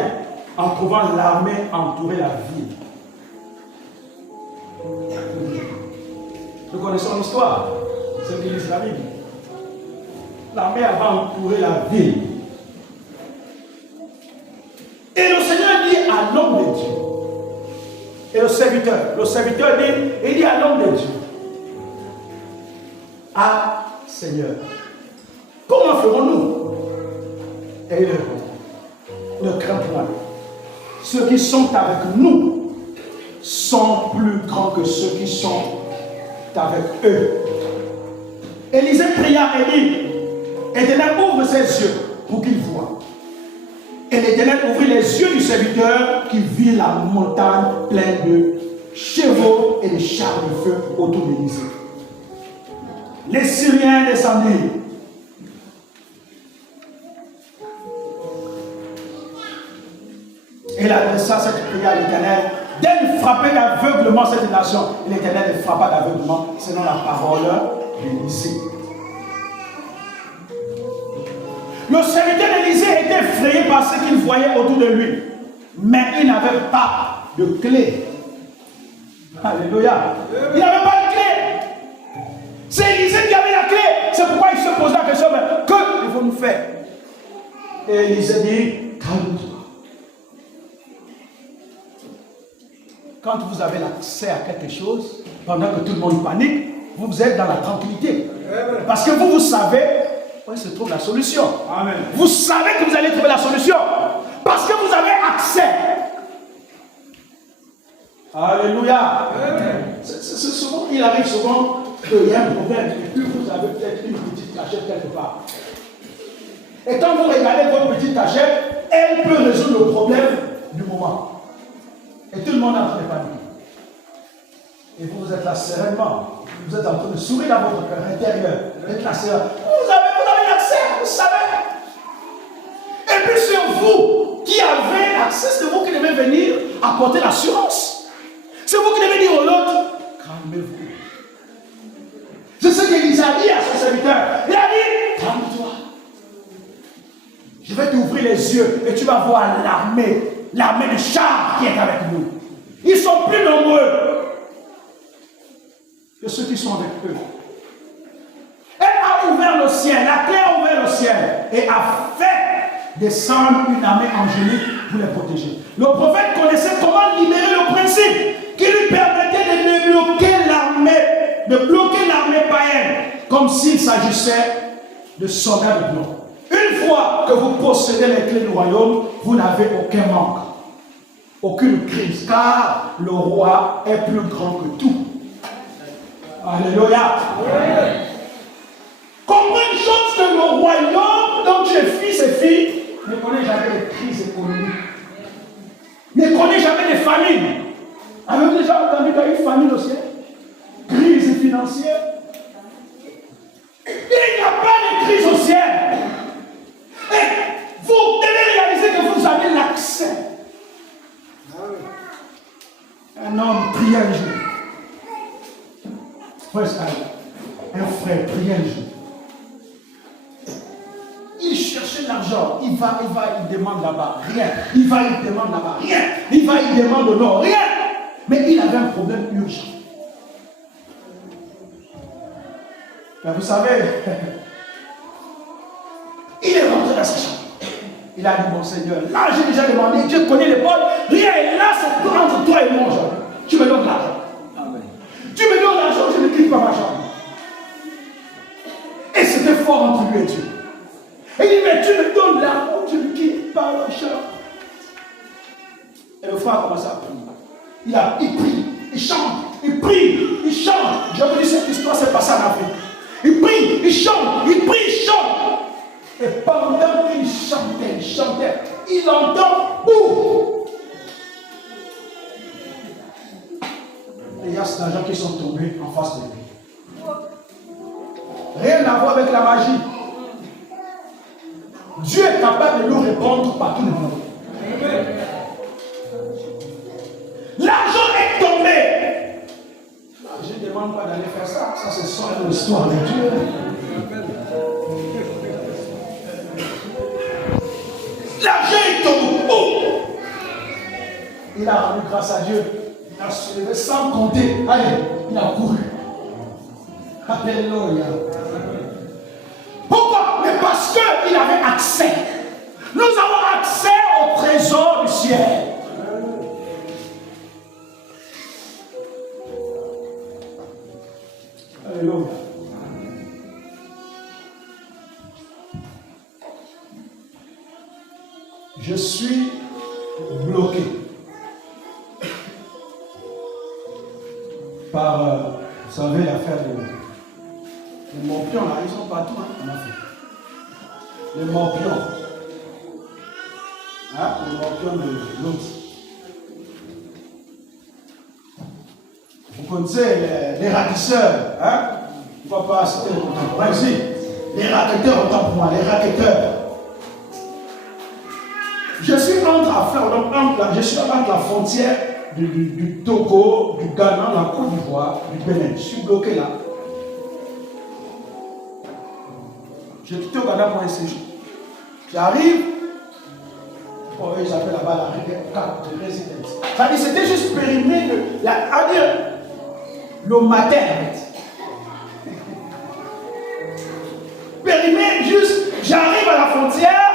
en trouvant l'armée entourer la ville. Nous connaissons l'histoire, c'est ce qui dit la Bible. L'armée avait entouré la ville. Et le Seigneur dit à l'homme de Dieu, et le serviteur dit à l'homme de Dieu, ah Seigneur, comment ferons-nous? Et il répond, ne crains point. Ceux qui sont avec nous sont plus grands que ceux qui sont avec eux. Élisée pria et dit, Éternel, ouvre ses yeux pour qu'il voie. Et l'Éternel ouvrit les yeux du serviteur qui vit la montagne pleine de chevaux et de chars de feu autour d'Élisée. Les Syriens descendirent. ça, cette prière à l'Éternel, d'elle frapper d'aveuglement cette nation. Et l'Éternel ne frappa d'aveuglement selon la parole d'Élisée. Le serviteur d'Élisée était effrayé par ce qu'il voyait autour de lui. Mais il n'avait pas de clé. Alléluia. Il n'avait pas de clé. C'est Élisée qui avait la clé. C'est pourquoi il se pose la question, mais que devons-nous faire? Et Élisée dit, calme-toi. Quand vous avez l'accès à quelque chose, pendant que tout le monde panique, vous êtes dans la tranquillité. Parce que vous savez où se trouve la solution. Amen. Vous savez que vous allez trouver la solution. Parce que vous avez accès. Alléluia. Souvent, il arrive souvent qu'il y a un problème et puis vous avez peut-être une petite cachette quelque part. Et quand vous regardez votre petite cachette, elle peut résoudre le problème du moment. Et tout le monde est en train de paniquer. Et vous êtes là sereinement. Vous êtes en train de sourire dans votre cœur intérieur. Vous êtes là sereinement. Vous avez l'accès, vous savez. Et puis c'est vous qui avez accès, c'est vous qui devez venir apporter l'assurance. C'est vous qui devez dire au l'autre, calmez-vous. C'est ce qu'Élisée a dit à son serviteur. Il a dit, calme-toi. Je vais t'ouvrir les yeux et tu vas voir l'armée de chars qui est avec nous. Ils sont plus nombreux que ceux qui sont avec eux. Elle a ouvert le ciel, la clé a ouvert le ciel et a fait descendre une armée angélique pour les protéger. Le prophète connaissait comment libérer le principe qui lui permettait de bloquer l'armée païenne, comme s'il s'agissait de soldats de plomb. Une fois que vous possédez les clés du royaume, vous n'avez aucun manque, aucune crise, car le roi est plus grand que tout. Alléluia. Comprends une chose, que le royaume dont tu es fils et fille ne connaît jamais de crise économique, ne connaît jamais de famine. Avez-vous déjà entendu qu'il y a une famine au ciel? Crise financière. Il n'y a pas de crise au ciel. Et vous devez réaliser que vous avez l'accès. Un homme prie un jour. Un frère prie un jour. Il cherchait l'argent. Il va, il demande là-bas, rien. Il va, il demande là-bas, rien. Il va, il demande au nord, rien. Mais il avait un problème urgent. Mais vous savez, il est rentré dans sa chambre. Il a dit, bon Seigneur, là j'ai déjà demandé, Dieu connaît les portes, rien, et là c'est entre toi et moi aujourd'hui. Tu me donnes l'argent. Tu me donnes l'argent, je ne quitte pas ma chambre. Et c'était fort entre lui et Dieu. Et il dit, mais tu me donnes l'argent, je ne quitte pas ma chambre. Et le frère a commencé à prier. Il prie, il chante, il prie, il chante. Je vous dis, cette histoire s'est passée en Afrique. Il prie, il chante, il prie, il chante. Et pendant qu'il chantait, il entend boum. Et il y a ces gens qui sont tombés en face de lui. Rien à voir avec la magie. Dieu est capable de nous répondre par tous les mots. L'argent est tombé. Je ne demande pas d'aller faire ça. Ça, c'est son histoire de Dieu. L'argent est tombé. Oh! Il a rendu grâce à Dieu. Il a soulevé sans compter. Allez, il a couru. Alléluia. Pourquoi? Mais parce qu'il avait accès. Nous avons accès au trésor du ciel. Alléluia. Je suis bloqué par, vous savez, l'affaire des morpions, là, ils sont partout en Afrique. Les morpions. Hein, les morpions de l'autre. Vous connaissez les ratisseurs, hein? On ne va pas citer le contemporain ici. Les racketteurs, autant pour moi, les racketteurs. Je suis entre à faire, donc je suis entre la frontière du Togo, du Ghana, la Côte d'Ivoire, du Bénin. Je suis bloqué là. J'ai quitté au Ghana pour un séjour. J'arrive, ils appellent là-bas la carte de résidence. C'est-à-dire, c'était juste périmé le matin, en fait. Périmé, juste, j'arrive à la frontière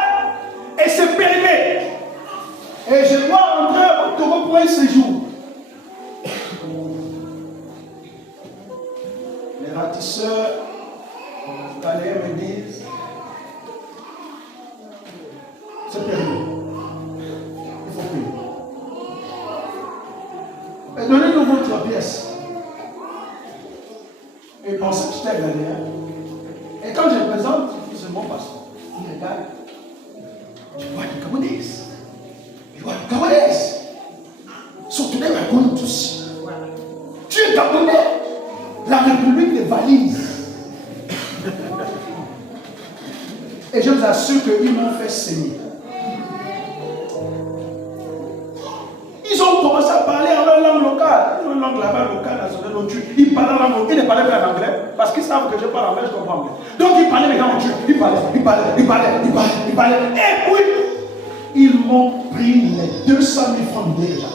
et c'est périmé. Et je dois rentrer au Togo pour un séjour. Les ratisseurs, Ghanéens me disent, c'est périmé. Il faut payer. Et donnez-nous votre pièce. Et ils pensaient que j'étais Ghanéen. Et quand je présente, c'est mon passeport. Il regarde. Tu vois du Gabonais. You are Gabonais. So today we are going to see. Tu es Gabonais. La République des valises. Et je vous assure qu'ils m'ont fait saigner. Ils ont commencé à parler en leur langue locale. Une langue là-bas locale, ils parlaient en langue. Ils ne parlaient pas en anglais parce qu'ils savent que je parle anglais, je comprends anglais. Donc ils parlaient maintenant en Dieu. Ils parlaient. Et puis, ils m'ont pris les 200 000 francs déjà.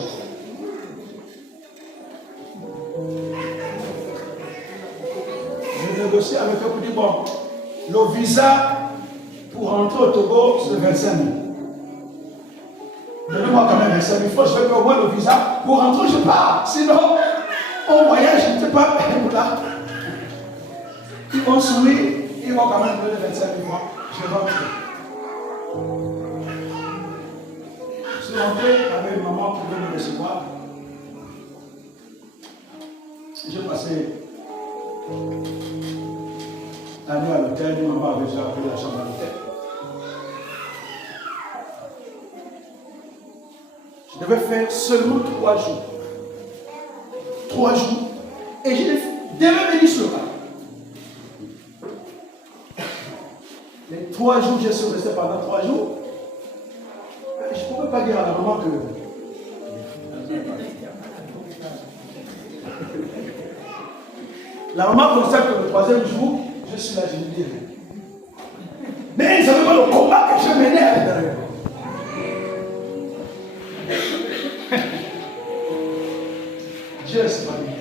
Je négocie avec eux pour dire bon, le visa pour rentrer au Togo, c'est 25 000. Donnez-moi quand même 25 000 francs, je vais payer au moins le visa. Pour rentrer, je pars. Sinon, au voyage, je ne sais pas. Là. Ils vont sourire, ils vont quand même me donner 25 000 francs. Je rentre. Je suis rentré avec une maman qui venait me recevoir. J'ai passé la nuit à l'hôtel, ma maman avait déjà pris la chambre à l'hôtel. Je devais faire seulement 3 jours. 3 jours. Et je devais venir sur le cas. Les 3 jours, je suis resté pendant 3 jours. Je ne pouvais pas dire à la maman que. La maman constate que le 3e jour, je suis là, je me dis. Mais ils ne savaient pas le combat que je menais à l'intérieur. Dieu est bien.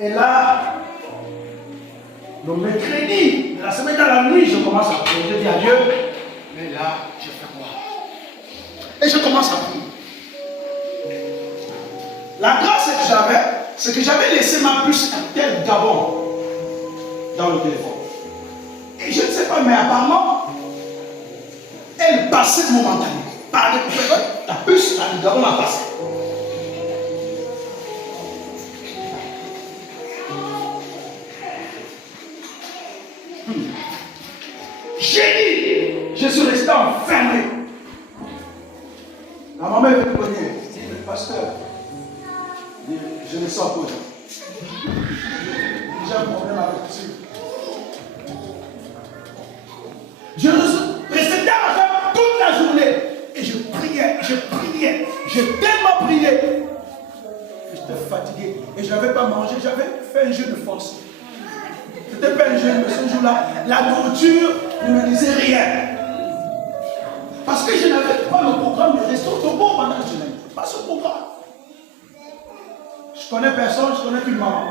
Et là, le mercredi, la semaine dans la nuit, je commence à prier. Je dis à Dieu, mais là, je fais quoi? Et je commence à prier. La grâce que j'avais, c'est que j'avais laissé ma puce RTL Gabon dans le téléphone. Et je ne sais pas, mais apparemment, elle passait momentanément. Par la puce à Gabon a passé. J'ai dit, je suis resté enfermé. La maman est venue me dire, le pasteur, je ne sors pas. J'ai un problème avec ça. Je restais dans toute la journée. Et je priais. J'ai tellement prié. J'étais fatigué. Et je n'avais pas mangé. J'avais fait un jeu de force. C'était pas un jeu, mais ce jour-là, la nourriture ne me disait rien. Parce que je n'avais pas le programme de rester au Togo pendant une semaine. Pas ce programme. Je connais personne, je connais qu'une maman.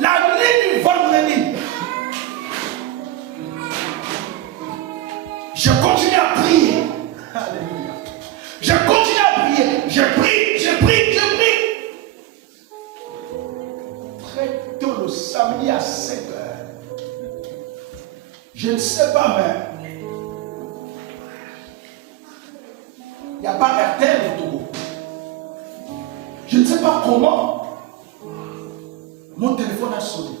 La nuit du vendredi, je continue à prier. Alléluia. Je continue à prier. Je prie. Très tôt le samedi à 5 heures. Je ne sais pas, mais il n'y a pas RTL au Togo. Je ne sais pas comment mon téléphone a sonné.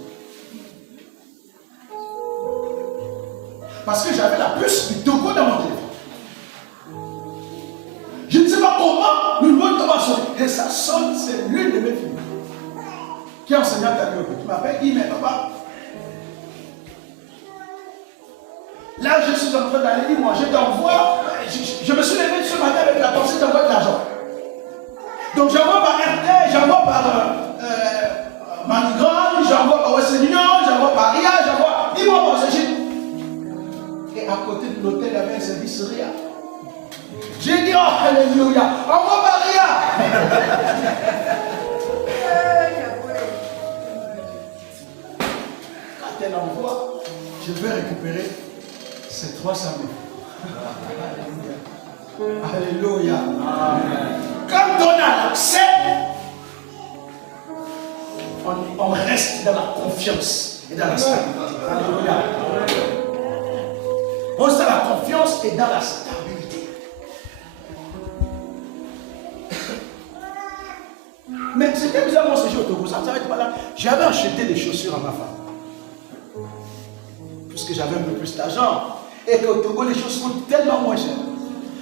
Parce que j'avais la puce du Togo dans mon téléphone. Je ne sais pas comment le numéro de sonner. Et ça sonne, c'est l'une de mes filles qui est enseignante à l'Europe. Qui m'appelle, dit, mais papa, Là, je suis en train d'aller dire, moi, je t'envoie. Je me suis levé ce matin avec la pensée d'envoyer de l'argent. Donc, j'envoie par RT, j'envoie par Manigrand, j'envoie par Western Union, j'envoie par RIA, j'envoie. Dis-moi, moi, c'est juste. Et à côté de l'hôtel, il y avait un service RIA. J'ai dit, oh, alléluia, envoie par RIA. Quand elle envoie, je vais récupérer ces 300 000. Alléluia. Quand on a l'accès, on reste dans la confiance et dans la stabilité. Alléluia. On reste dans la confiance et dans la stabilité. Mais c'était bizarre, moi, ce jour, vous savez, voilà, j'avais acheté des chaussures à ma femme. Puisque j'avais un peu plus d'argent. Et qu'au Togo, les choses coûtent tellement moins cher.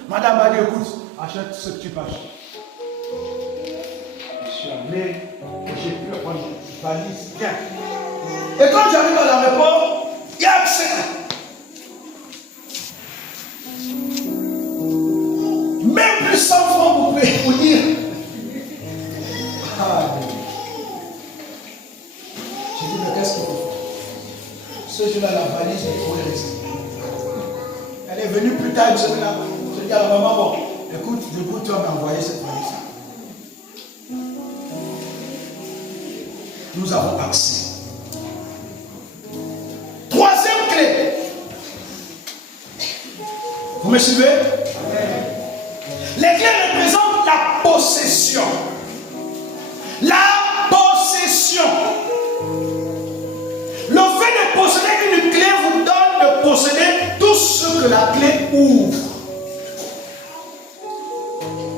Madame m'a dit, écoute, achète ce que tu peux acheter. Je suis allé, j'ai pu prendre une valise bien. Et quand j'arrive à l'aéroport, il y a accès. Même plus 100 francs, vous pouvez vous dire. Ah, j'ai dit, mais qu'est-ce qu'il faut faire? Ce jour-là, la valise, il faut les rester. Elle est venue plus tard, une semaine après. Je dis à la maman, bon, écoute, du coup, tu vas m'envoyer cette valise. Nous avons accès. Troisième clé. Vous me suivez? Les clés représentent la possession. La possession. Le fait de posséder une clé vous donne de posséder tout ce que la clé ouvre.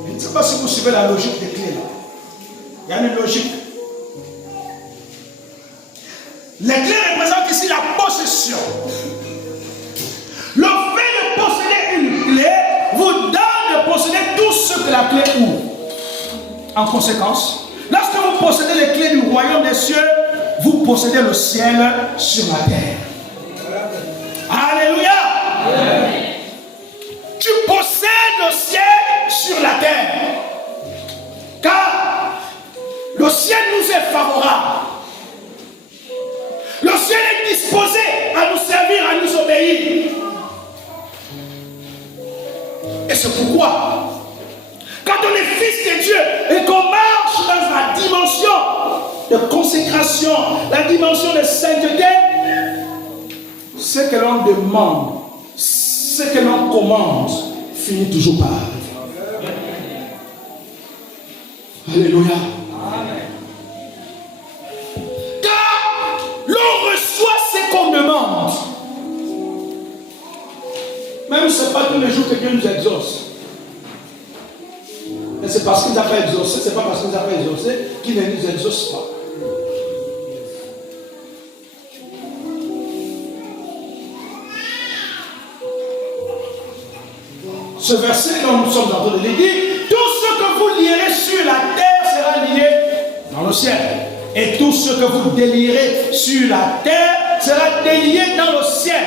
Je ne sais pas si vous suivez la logique des clés là. Il y a une logique. Les clés représentent ici la possession. Le fait de posséder une clé vous donne de posséder tout ce que la clé ouvre. En conséquence, lorsque vous possédez les clés du royaume des cieux, vous possédez le ciel sur la terre. Alléluia. Amen. Tu possèdes le ciel sur la terre. Car le ciel nous est favorable. Le ciel est disposé à nous servir, à nous obéir. Et c'est pourquoi, quand on est fils de Dieu et qu'on marche dans la dimension de consécration, la dimension de sainteté, ce que l'on demande, ce que l'on commande, finit toujours par arriver. Alléluia. Car l'on reçoit ce qu'on demande. Même si ce n'est pas tous les jours que Dieu nous exauce. Mais c'est parce qu'il n'a pas exaucé, c'est pas parce qu'il n'a pas exaucé qu'il ne nous exauce pas. Ce verset dont nous sommes en train de le dire, tout ce que vous lierez sur la terre sera lié dans le ciel. Et tout ce que vous délierez sur la terre sera délié dans le ciel.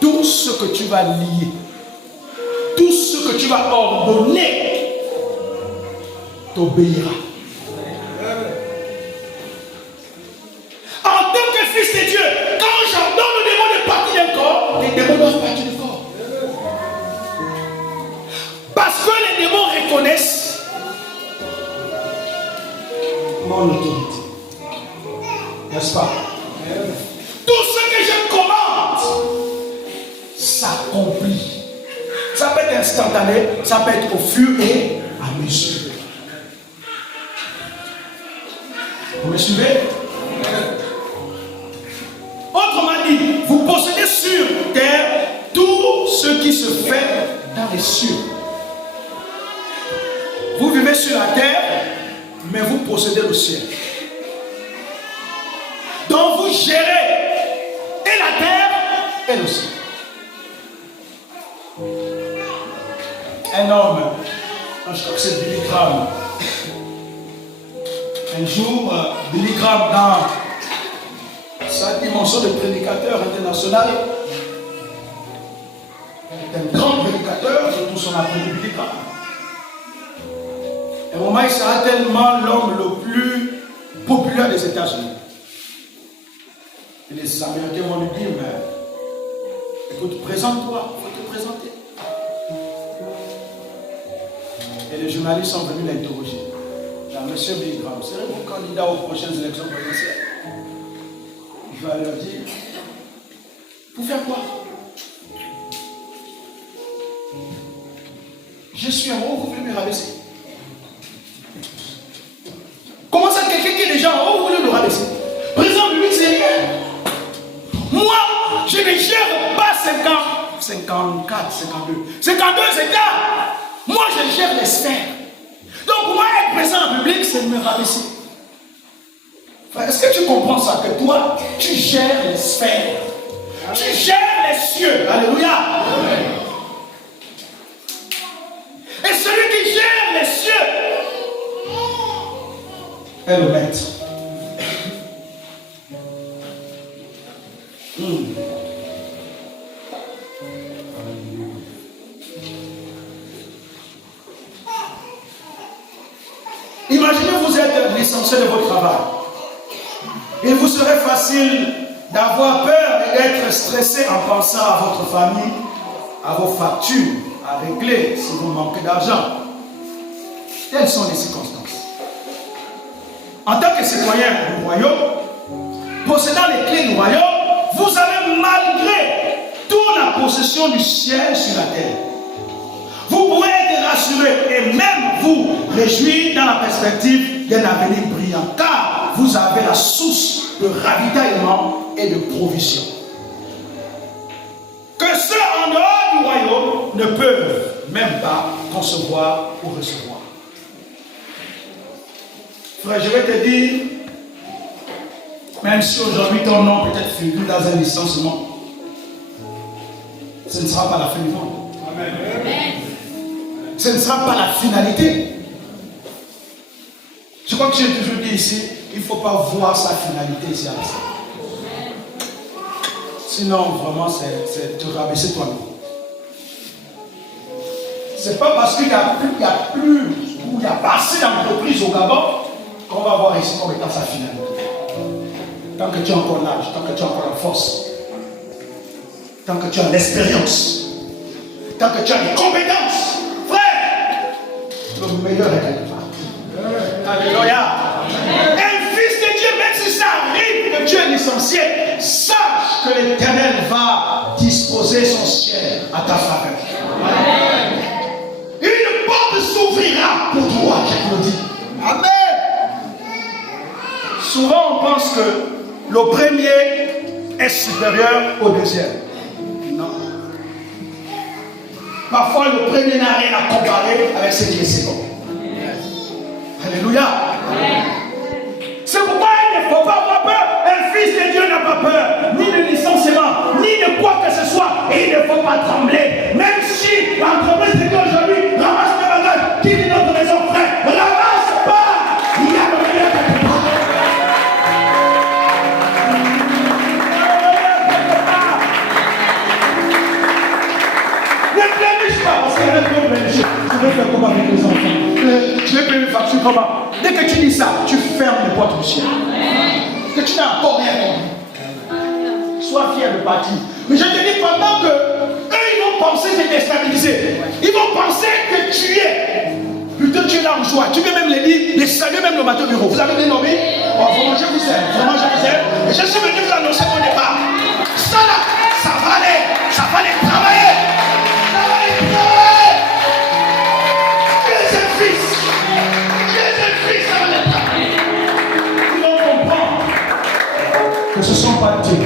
Tout ce que tu vas lier, tout ce que tu vas ordonner, t'obéira. En tant que fils de Dieu, quand j'ordonne le démon de partir d'un corps, les démons doivent partir du corps. Parce que les démons reconnaissent mon autorité. N'est-ce pas? Tout ce que je commande s'accomplit. Ça peut être instantané, ça peut être au fur et à mesure. Vous me suivez? Autrement dit, vous possédez sur terre tout ce qui se fait dans les cieux. Vous vivez sur la terre, mais vous possédez le ciel. Donc vous gérez et la terre et le ciel. Un homme, je crois que c'est Billy Graham, Un jour, Billy Graham, dans sa dimension de prédicateur international, est un grand prédicateur, surtout son appelé Billy Graham. Et au moment, il sera tellement l'homme le plus populaire des États-Unis. Et les Américains vont lui dire, mais écoute, présente-toi, il faut te présenter. Et les journalistes sont venus l'interroger. Monsieur Billy Graham, serez-vous candidat aux prochaines élections présidentielles? Il va leur dire, pour faire quoi? Je suis en haut, vous voulez me rabaisser? Comment ça, quelqu'un qui est déjà en haut, vous voulez le rabaisser? Président public, c'est rien. Moi, je ne gère pas 54, 52. 52 États. Moi, je gère les sphères. Donc, moi, être présent en public, c'est me rabaisser. Est-ce que tu comprends ça? Que toi, tu gères les sphères. Tu gères les cieux. Alléluia. Et celui qui gère les cieux est le maître. Imaginez vous êtes licencié de votre travail. Il vous serait facile d'avoir peur et d'être stressé en pensant à votre famille, à vos factures, à régler si vous manquez d'argent. Quelles sont les circonstances? En tant que citoyen du royaume, possédant les clés du royaume, vous avez malgré toute la possession du ciel sur la terre. Vous pouvez être rassuré et même vous réjouir dans la perspective d'un avenir brillant, car vous avez la source de ravitaillement et de provision que ceux en dehors du royaume ne peuvent même pas concevoir ou recevoir. Frère, je vais te dire, même si aujourd'hui ton nom peut être figure dans un licenciement, ce ne sera pas la fin du monde. Amen. Ce ne sera pas la finalité. Je crois que j'ai toujours dit ici, il ne faut pas voir sa finalité ici à la scène. Sinon, vraiment, c'est te rabaisser toi-même. Ce n'est pas parce qu'il n'y a plus ou il n'y a pas assez d'entreprises au Gabon qu'on va voir ici comme étant sa finalité. Tant que tu as encore l'âge, tant que tu as encore la force, tant que tu as l'expérience, tant que tu as les compétences, frère, le meilleur est quelque part. Alléluia. Un fils de Dieu, même si ça arrive que tu es licencié, sache que l'Éternel va disposer son ciel à ta faveur. Une porte s'ouvrira pour toi, je te le dis. Amen. Souvent on pense que le premier est supérieur au deuxième. Non. Parfois le premier n'a rien à comparer avec ce qui est second. Alléluia. C'est pourquoi il ne faut pas avoir peur. Un fils de Dieu n'a pas peur, ni de licenciement, ni de quoi que ce soit. Et il ne faut pas trembler. Même si l'entreprise de Dieu aujourd'hui ramasse des bagages, quitte notre maison, frère, ramasse pas. Il y a le meilleur quelque part. Ne pléniche pas, parce qu'il y a un peu pléniche. Je vais faire comment avec les enfants? Je vais payer une facture comment? Dès que tu dis ça, tu fermes les portes du ciel. Que tu n'as encore rien compris. Sois fier de partir. Mais je te dis, pendant que eux, ils vont penser que tu es déstabilisé. Ils vont penser que tu es. Plutôt tu es là en joie. Tu peux même les dire, les saluer même le matin au bureau. Vous avez des nommés? Oh, vraiment, je vous aime. Vraiment, je vous aime. Et je suis venu vous annoncer mon départ. Ça là, ça va aller. Ça va aller travailler. Ça va aller travailler. Tu es un fils. Tu es un fils, ça va aller travailler. Ils vont comprendre que ce ne sont pas Dieu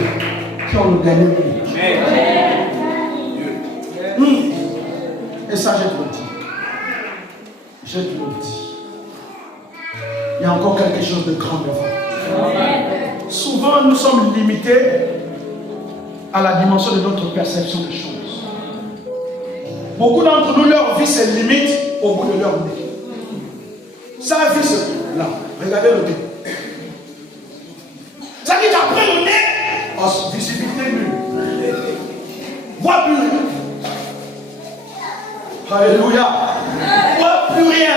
qui ont le dernier mot. Et ça, je te le dis. Je te le dis. Il y a encore quelque chose de grand devant. Souvent, nous sommes limités à la dimension de notre perception des choses. Beaucoup d'entre nous, leur vie se limite au bout de leur nez. Sa vie, c'est là. Regardez le dé. Visibilité nulle. Voix plus rien. Alléluia. Voix plus rien.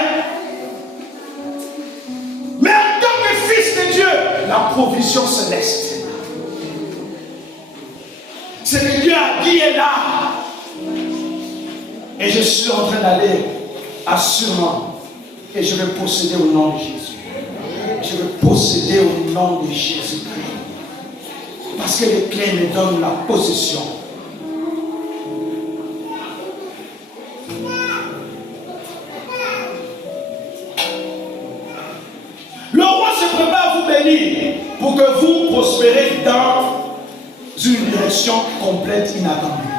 Mais en tant que fils de Dieu, la provision céleste. C'est que Dieu a dit est là. Et je suis en train d'aller assurément. Et je vais posséder au nom de Jésus. Je vais posséder au nom de Jésus-Christ. Parce que les clés me donnent la possession. Le roi se prépare à vous bénir pour que vous prospérez dans une direction complète inattendue.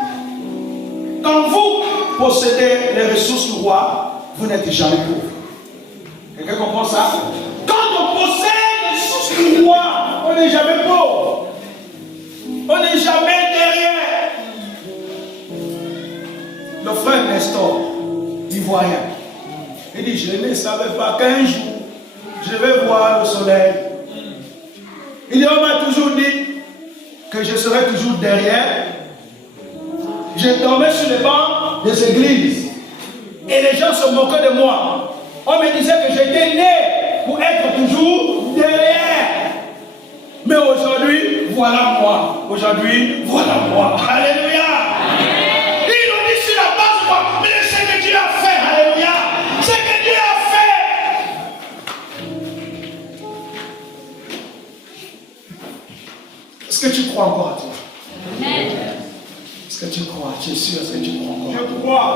Quand vous possédez les ressources du roi, vous n'êtes jamais pauvre. Quelqu'un comprend ça? Quand on possède les ressources du roi, on n'est jamais pauvre. On n'est jamais derrière. Le frère Nestor, ivoirien, il dit, je ne savais pas qu'un jour, je vais voir le soleil. Il dit, on m'a toujours dit que je serais toujours derrière. Je dormais sur les bancs des églises. Et les gens se moquaient de moi. On me disait que j'étais né pour être toujours derrière. Mais aujourd'hui, voilà moi. Aujourd'hui, voilà moi. Alléluia. Il nous dit sur la base de moi. Mais c'est ce que Dieu a fait. Alléluia. C'est ce que Dieu a fait. Est-ce que tu crois encore à toi? Est-ce que tu crois? Tu es sûr? Est-ce que tu crois encore? Je crois.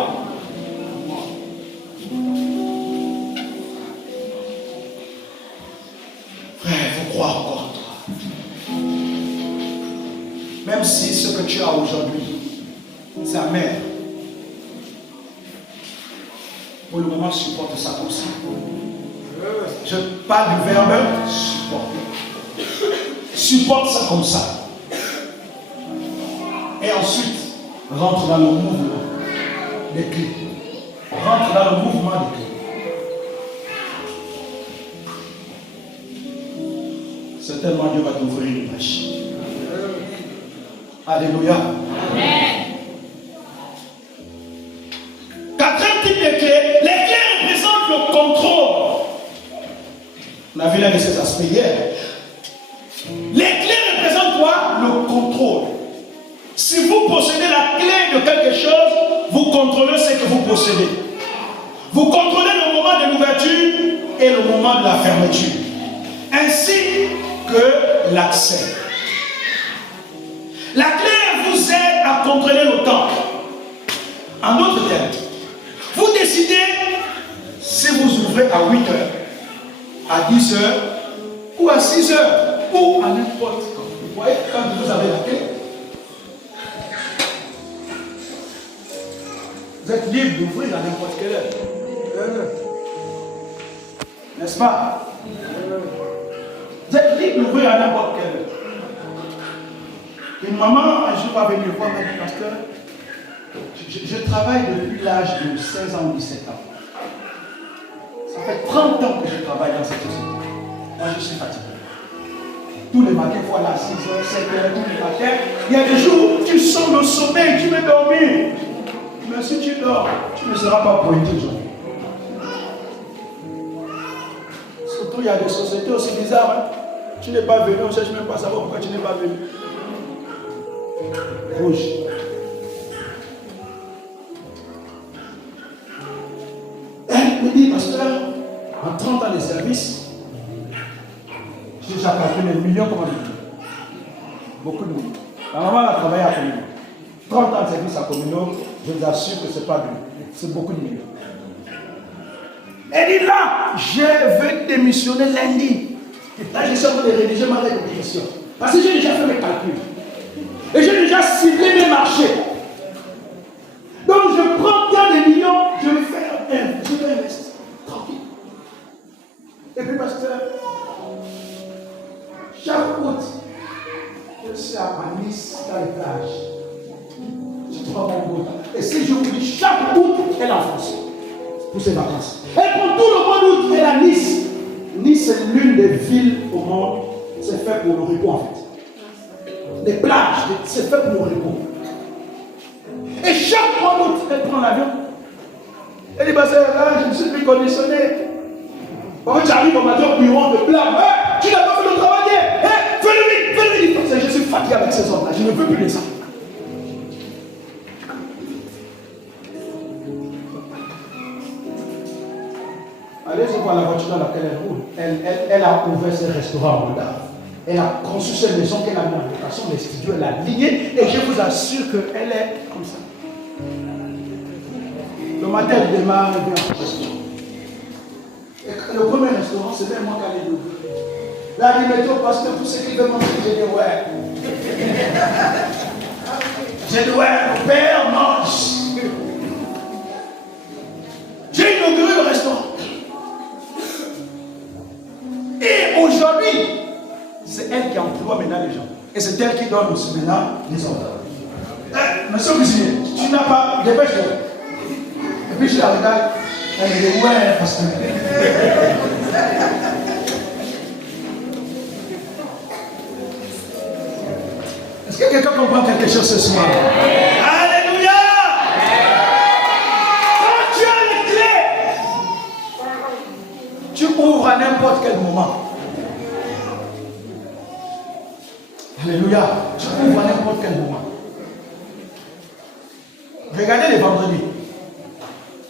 Frère, il faut croire encore en toi. Même si ce que tu as aujourd'hui, c'est amer. Pour le moment, supporte ça comme ça. Je parle du verbe supporter. Supporte ça comme ça. Et ensuite, rentre dans le mouvement des clés. Rentre dans le mouvement des clés. Certainement, Dieu va t'ouvrir une brèche. Alléluia. Amen. Quatrième type de clés. Les clés représentent le contrôle. On a vu l'un de ces aspects hier. Les clés représentent quoi? Le contrôle. Si vous possédez la clé de quelque chose, vous contrôlez ce que vous possédez. Vous contrôlez le moment de l'ouverture et le moment de la fermeture. Ainsi que l'accès. La clé vous aide à contrôler le temps. En d'autres termes, vous décidez si vous ouvrez à 8 heures, à 10 heures, ou à 6 heures, ou à n'importe quand. Vous voyez, quand vous avez la clé, vous êtes libre d'ouvrir à n'importe quelle heure. N'est-ce pas? Vous êtes libre d'ouvrir à n'importe quelle heure. Une maman, un jour, va venir voir, m'a dit, pasteur, je travaille depuis l'âge de 16 ans ou 17 ans. Ça fait 30 ans que je travaille dans cette société. Moi, je suis fatigué. Tous les matins, voilà, 6h, 7h, tous les matins. Il y a des jours où tu sens le sommeil, tu veux dormir. Mais si tu dors, tu ne seras pas pointé aujourd'hui. Surtout, il y a des sociétés aussi bizarres. Hein? Tu n'es pas venu, on ne cherche même pas à savoir pourquoi tu n'es pas venu. Rouge. Elle me dit, pasteur, en 30 ans de service, j'ai déjà calculé des millions, comment dire. Beaucoup de millions. La maman a travaillé à Comino. 30 ans de service à Comino, je vous assure que ce n'est pas bien. C'est beaucoup de millions. Elle dit là, je vais démissionner lundi. Là, je suis en train de rédiger ma lettre de démission. Parce que j'ai déjà fait mes calculs. Et j'ai déjà ciblé mes marchés. Donc je prends bien des millions, je vais faire je vais investir. Tranquille. Et puis pasteur, chaque août, je suis à Nice dans les plages. Je prends mon gros. Et si je vous dis chaque août, elle est en France pour ses vacances. Elle prend tout le mois d'août, elle est à Nice. Nice est l'une des villes au monde, c'est fait pour le repos en fait. des plages, c'est fait pour le repos. Et chaque mois d'août, elle prend l'avion. Elle dit, bah, là, je ne suis plus conditionné. Quand j'arrive au matin au bureau, on me blâme. Hey, tu n'as pas fait le travail. Hey, fais-le vite. Je suis fatigué avec ces hommes-là. Je ne veux plus de ça. Allez voir la voiture dans laquelle elle roule. Elle a ouvert ses restaurants en Moldave. Elle a conçu cette maison qu'elle a mis en location, les studios, elle a lié. Et je vous assure qu'elle est comme ça. Le matin, elle démarre, elle vient au restaurant. Et le premier restaurant, c'est même moi qui allais l'ouvrir. Là, il dit, mais pasteur, tout ce qu'il veut manger, j'ai dit, ouais. J'ai dit, ouais, mon père mange. J'ai inauguré le restaurant. Et aujourd'hui, c'est elle qui emploie maintenant les gens. Et c'est elle qui donne aussi maintenant les ordres. Monsieur le cuisinier, tu n'as pas, dépêche-toi. Et puis je la regarde, elle me dit, ouais, parce que. Est-ce que quelqu'un comprend quelque chose ce soir? Alléluia! Quand tu as les clés, tu ouvres à n'importe quel moment. Alléluia. Tu ouvres à n'importe quel moment. Regardez les vendredis.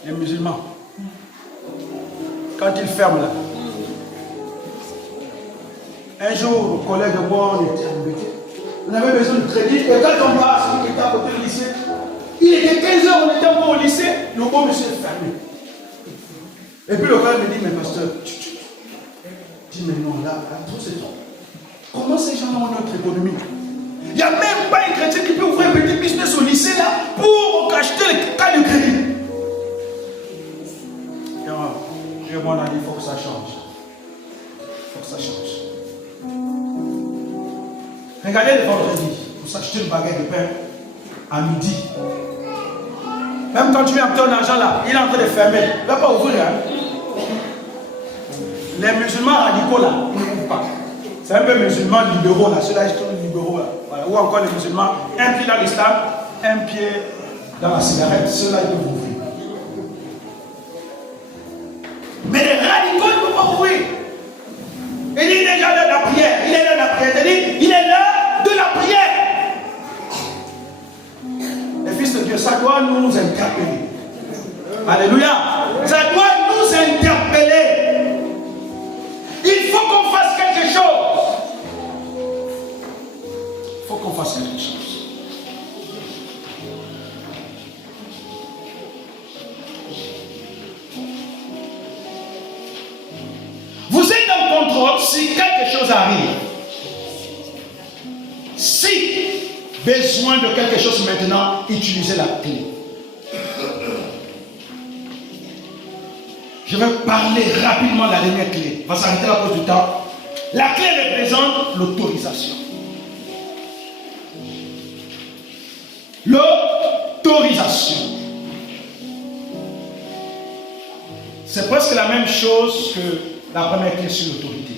Les musulmans. Quand ils ferment là. Un jour, le collègue de moi, on était embêtés. On avait besoin de crédit. Et quand on passe, celui qui était à côté du lycée, il était 15h, on était encore au lycée. Le beau monsieur est fermé. Et puis le collègue me dit, mais pasteur, je dis, mais non, là, trop c'est trop. Comment ces gens ont notre économie? Il n'y a même pas un chrétien qui peut ouvrir un petit business au lycée là pour acheter les cartes de crédit. Et moi, on a dit, il faut que ça change. Il faut que ça change. Regardez le vendredi, vous achetez une baguette de pain à midi. Même quand tu viens avec ton argent là, il est en train de fermer. Il ne va pas ouvrir. Hein? Les musulmans radicaux là, ils n'ouvrent pas. C'est un peu musulmans libéraux là, ceux-là ils sont libéraux là. Voilà. Ou encore les musulmans, un pied dans l'islam, un pied dans la cigarette, ceux-là ils peuvent ouvrir. Mais les radicaux ne peuvent pas ouvrir. Il est déjà là de la prière, il est là de la prière, il est là de la prière. Les fils de Dieu, ça doit nous interpeller. Alléluia. Ça doit nous interpeller. Il faut qu'on fasse quelque chose. Il faut qu'on fasse quelque chose. Vous êtes en contrôle si quelque chose arrive. Si besoin de quelque chose maintenant, utilisez la clé. Je vais parler rapidement de la dernière clé. On va s'arrêter à cause du temps. La clé représente l'autorisation. L'autorisation. C'est presque la même chose que la première clé sur l'autorité.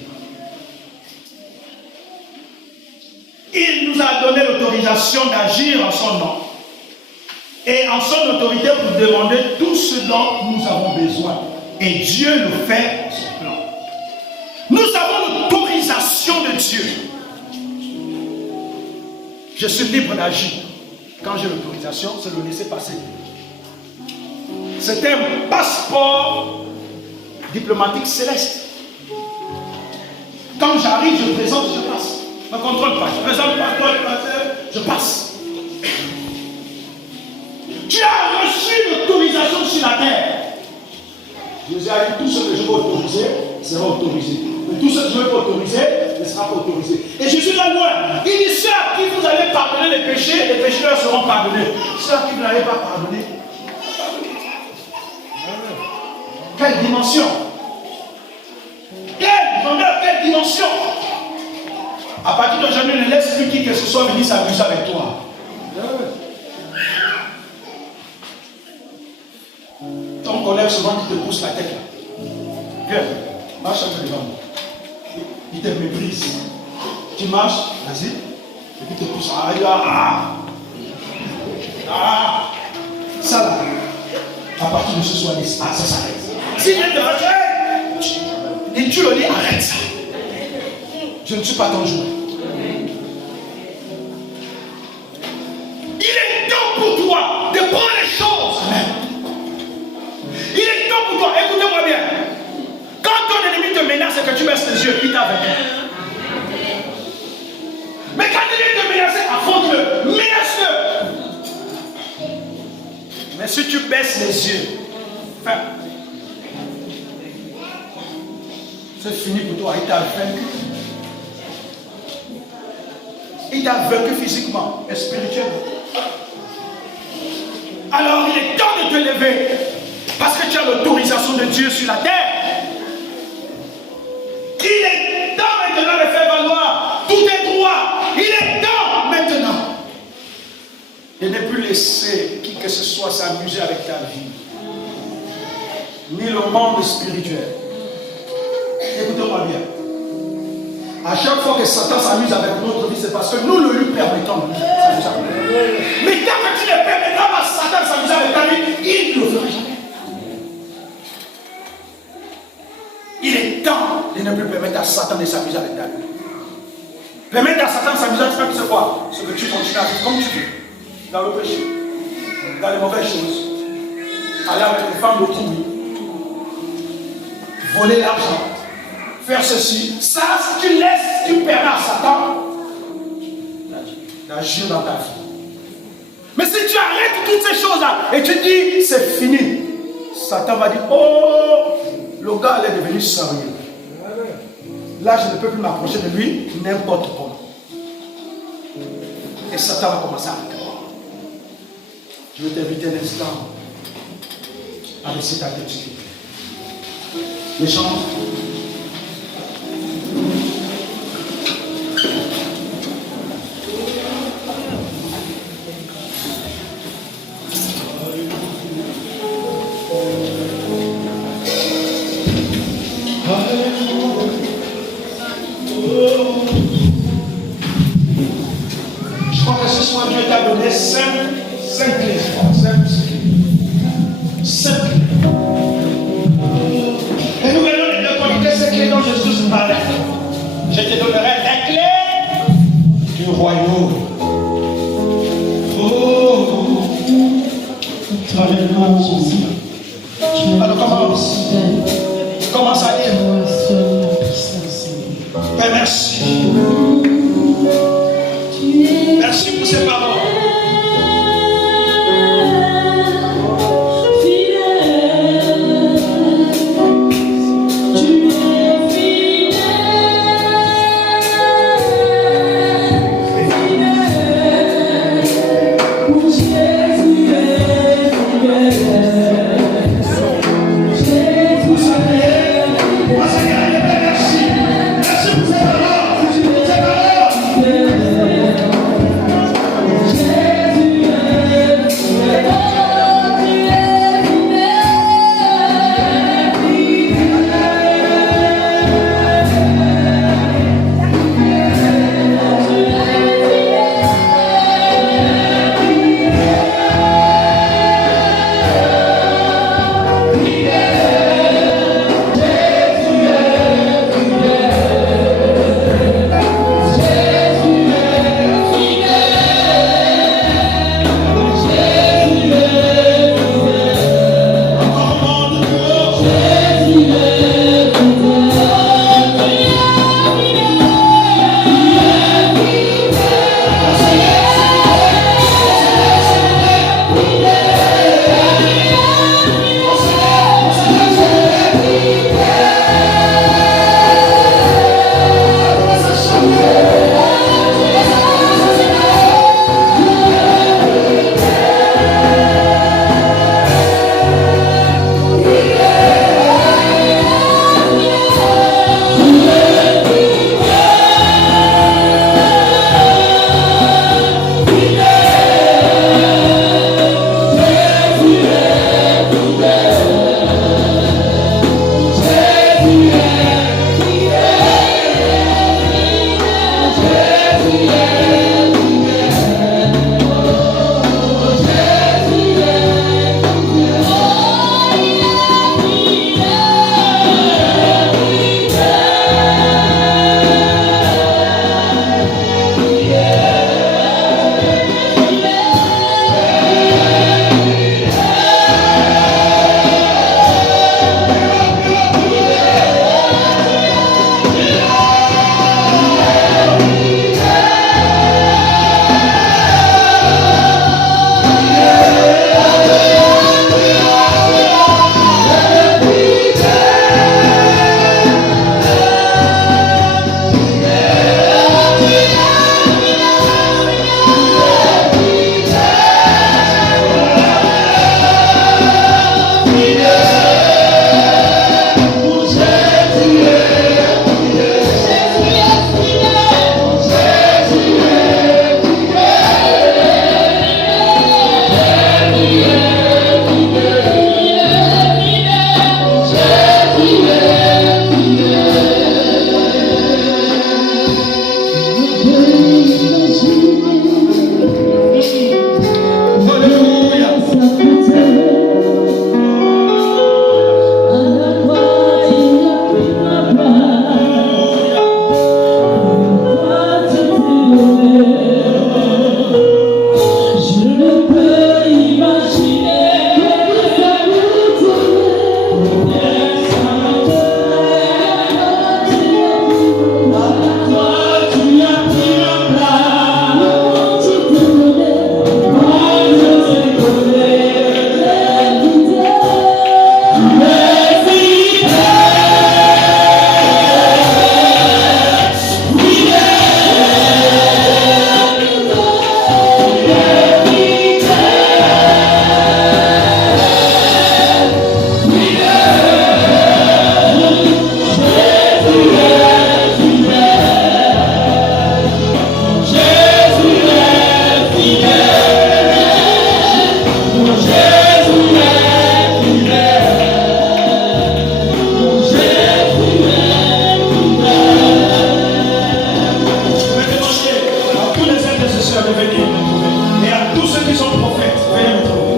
Il nous a donné l'autorisation d'agir en son nom. Et en son autorité pour demander tout ce dont nous avons besoin. Et Dieu nous fait son plan. Nous avons l'autorisation de Dieu. Je suis libre d'agir. Quand j'ai l'autorisation, c'est le laisser passer. C'est un passeport diplomatique céleste. Quand j'arrive, je présente, je passe. Je ne contrôle pas. Je présente le passeport, je passe. Tu as reçu l'autorisation sur la terre. Je vous ai dit, tout ce que je veux autoriser sera autorisé. Mais tout ce que je ne veux pas autoriser ne sera pas autorisé. Et je suis là loin. Il dit, ceux à qui vous allez pardonner les péchés leur seront pardonnés. Ceux à qui vous n'allez pas pardonner. Quelle dimension? Quelle grandeur, quelle dimension? À partir d'aujourd'hui, ne laisse plus qui que ce soit venir s'amuser avec toi. Ton collègue souvent qui te pousse la tête là. Viens, marche un peu devant moi. Il te méprise. Tu marches, vas-y. Et puis tu pousses. Ça là, à partir de ce soir, ça s'arrête. Si je te fais, et tu le dis, arrête ça. Je ne suis pas ton joueur. Il est temps pour toi de prendre les choses. Amen. Il est temps pour toi, écoutez-moi bien. Quand ton ennemi te menace et que tu baisses les yeux, il t'a vaincu. Mais quand il vient te menacer, affronte-le, menace-le. Mais si tu baisses les yeux, enfin, c'est fini pour toi, il t'a vaincu. Il t'a vaincu physiquement et spirituellement. Alors il est temps de te lever parce que tu as l'autorisation de Dieu sur la terre. Il est temps maintenant de faire valoir tous tes droits. Il est temps maintenant de ne plus laisser qui que ce soit s'amuser avec ta vie, ni le monde spirituel. Écoutez-moi bien. À chaque fois que Satan s'amuse avec notre vie, c'est parce que nous le lui permettons de s'amuser avec nous. Mais tant que tu ne permettras pas à Satan de s'amuser avec ta vie, il ne le fera jamais. Il est temps de ne plus permettre à Satan de s'amuser avec ta vie. Permettre à Satan de s'amuser avec ta vie, c'est quoi? C'est que tu continues à vivre comme tu veux. Dans le péché, dans les mauvaises choses, aller avec les femmes d'autrui, voler l'argent, faire ceci, ça, si tu laisses, tu permets à Satan d'agir dans ta vie. Mais si tu arrêtes toutes ces choses-là et tu dis c'est fini, Satan va dire oh, le gars est devenu sérieux. Là, je ne peux plus m'approcher de lui n'importe comment. Et Satan va commencer à arrêter. Je vais t'inviter un instant à laisser ta tête. Les gens. Je crois que ce soir Dieu t'a donné 5 clés. 5 clés. Et nous venons de connaître ces clés dont Jésus parlait. Je te donnerai les clés du royaume. Oh, alors commence à dire Père, merci. Merci pour ces paroles. Merci pour ces paroles. et sœurs de venir me trouver. Et à tous ceux qui sont prophètes, venez me trouver.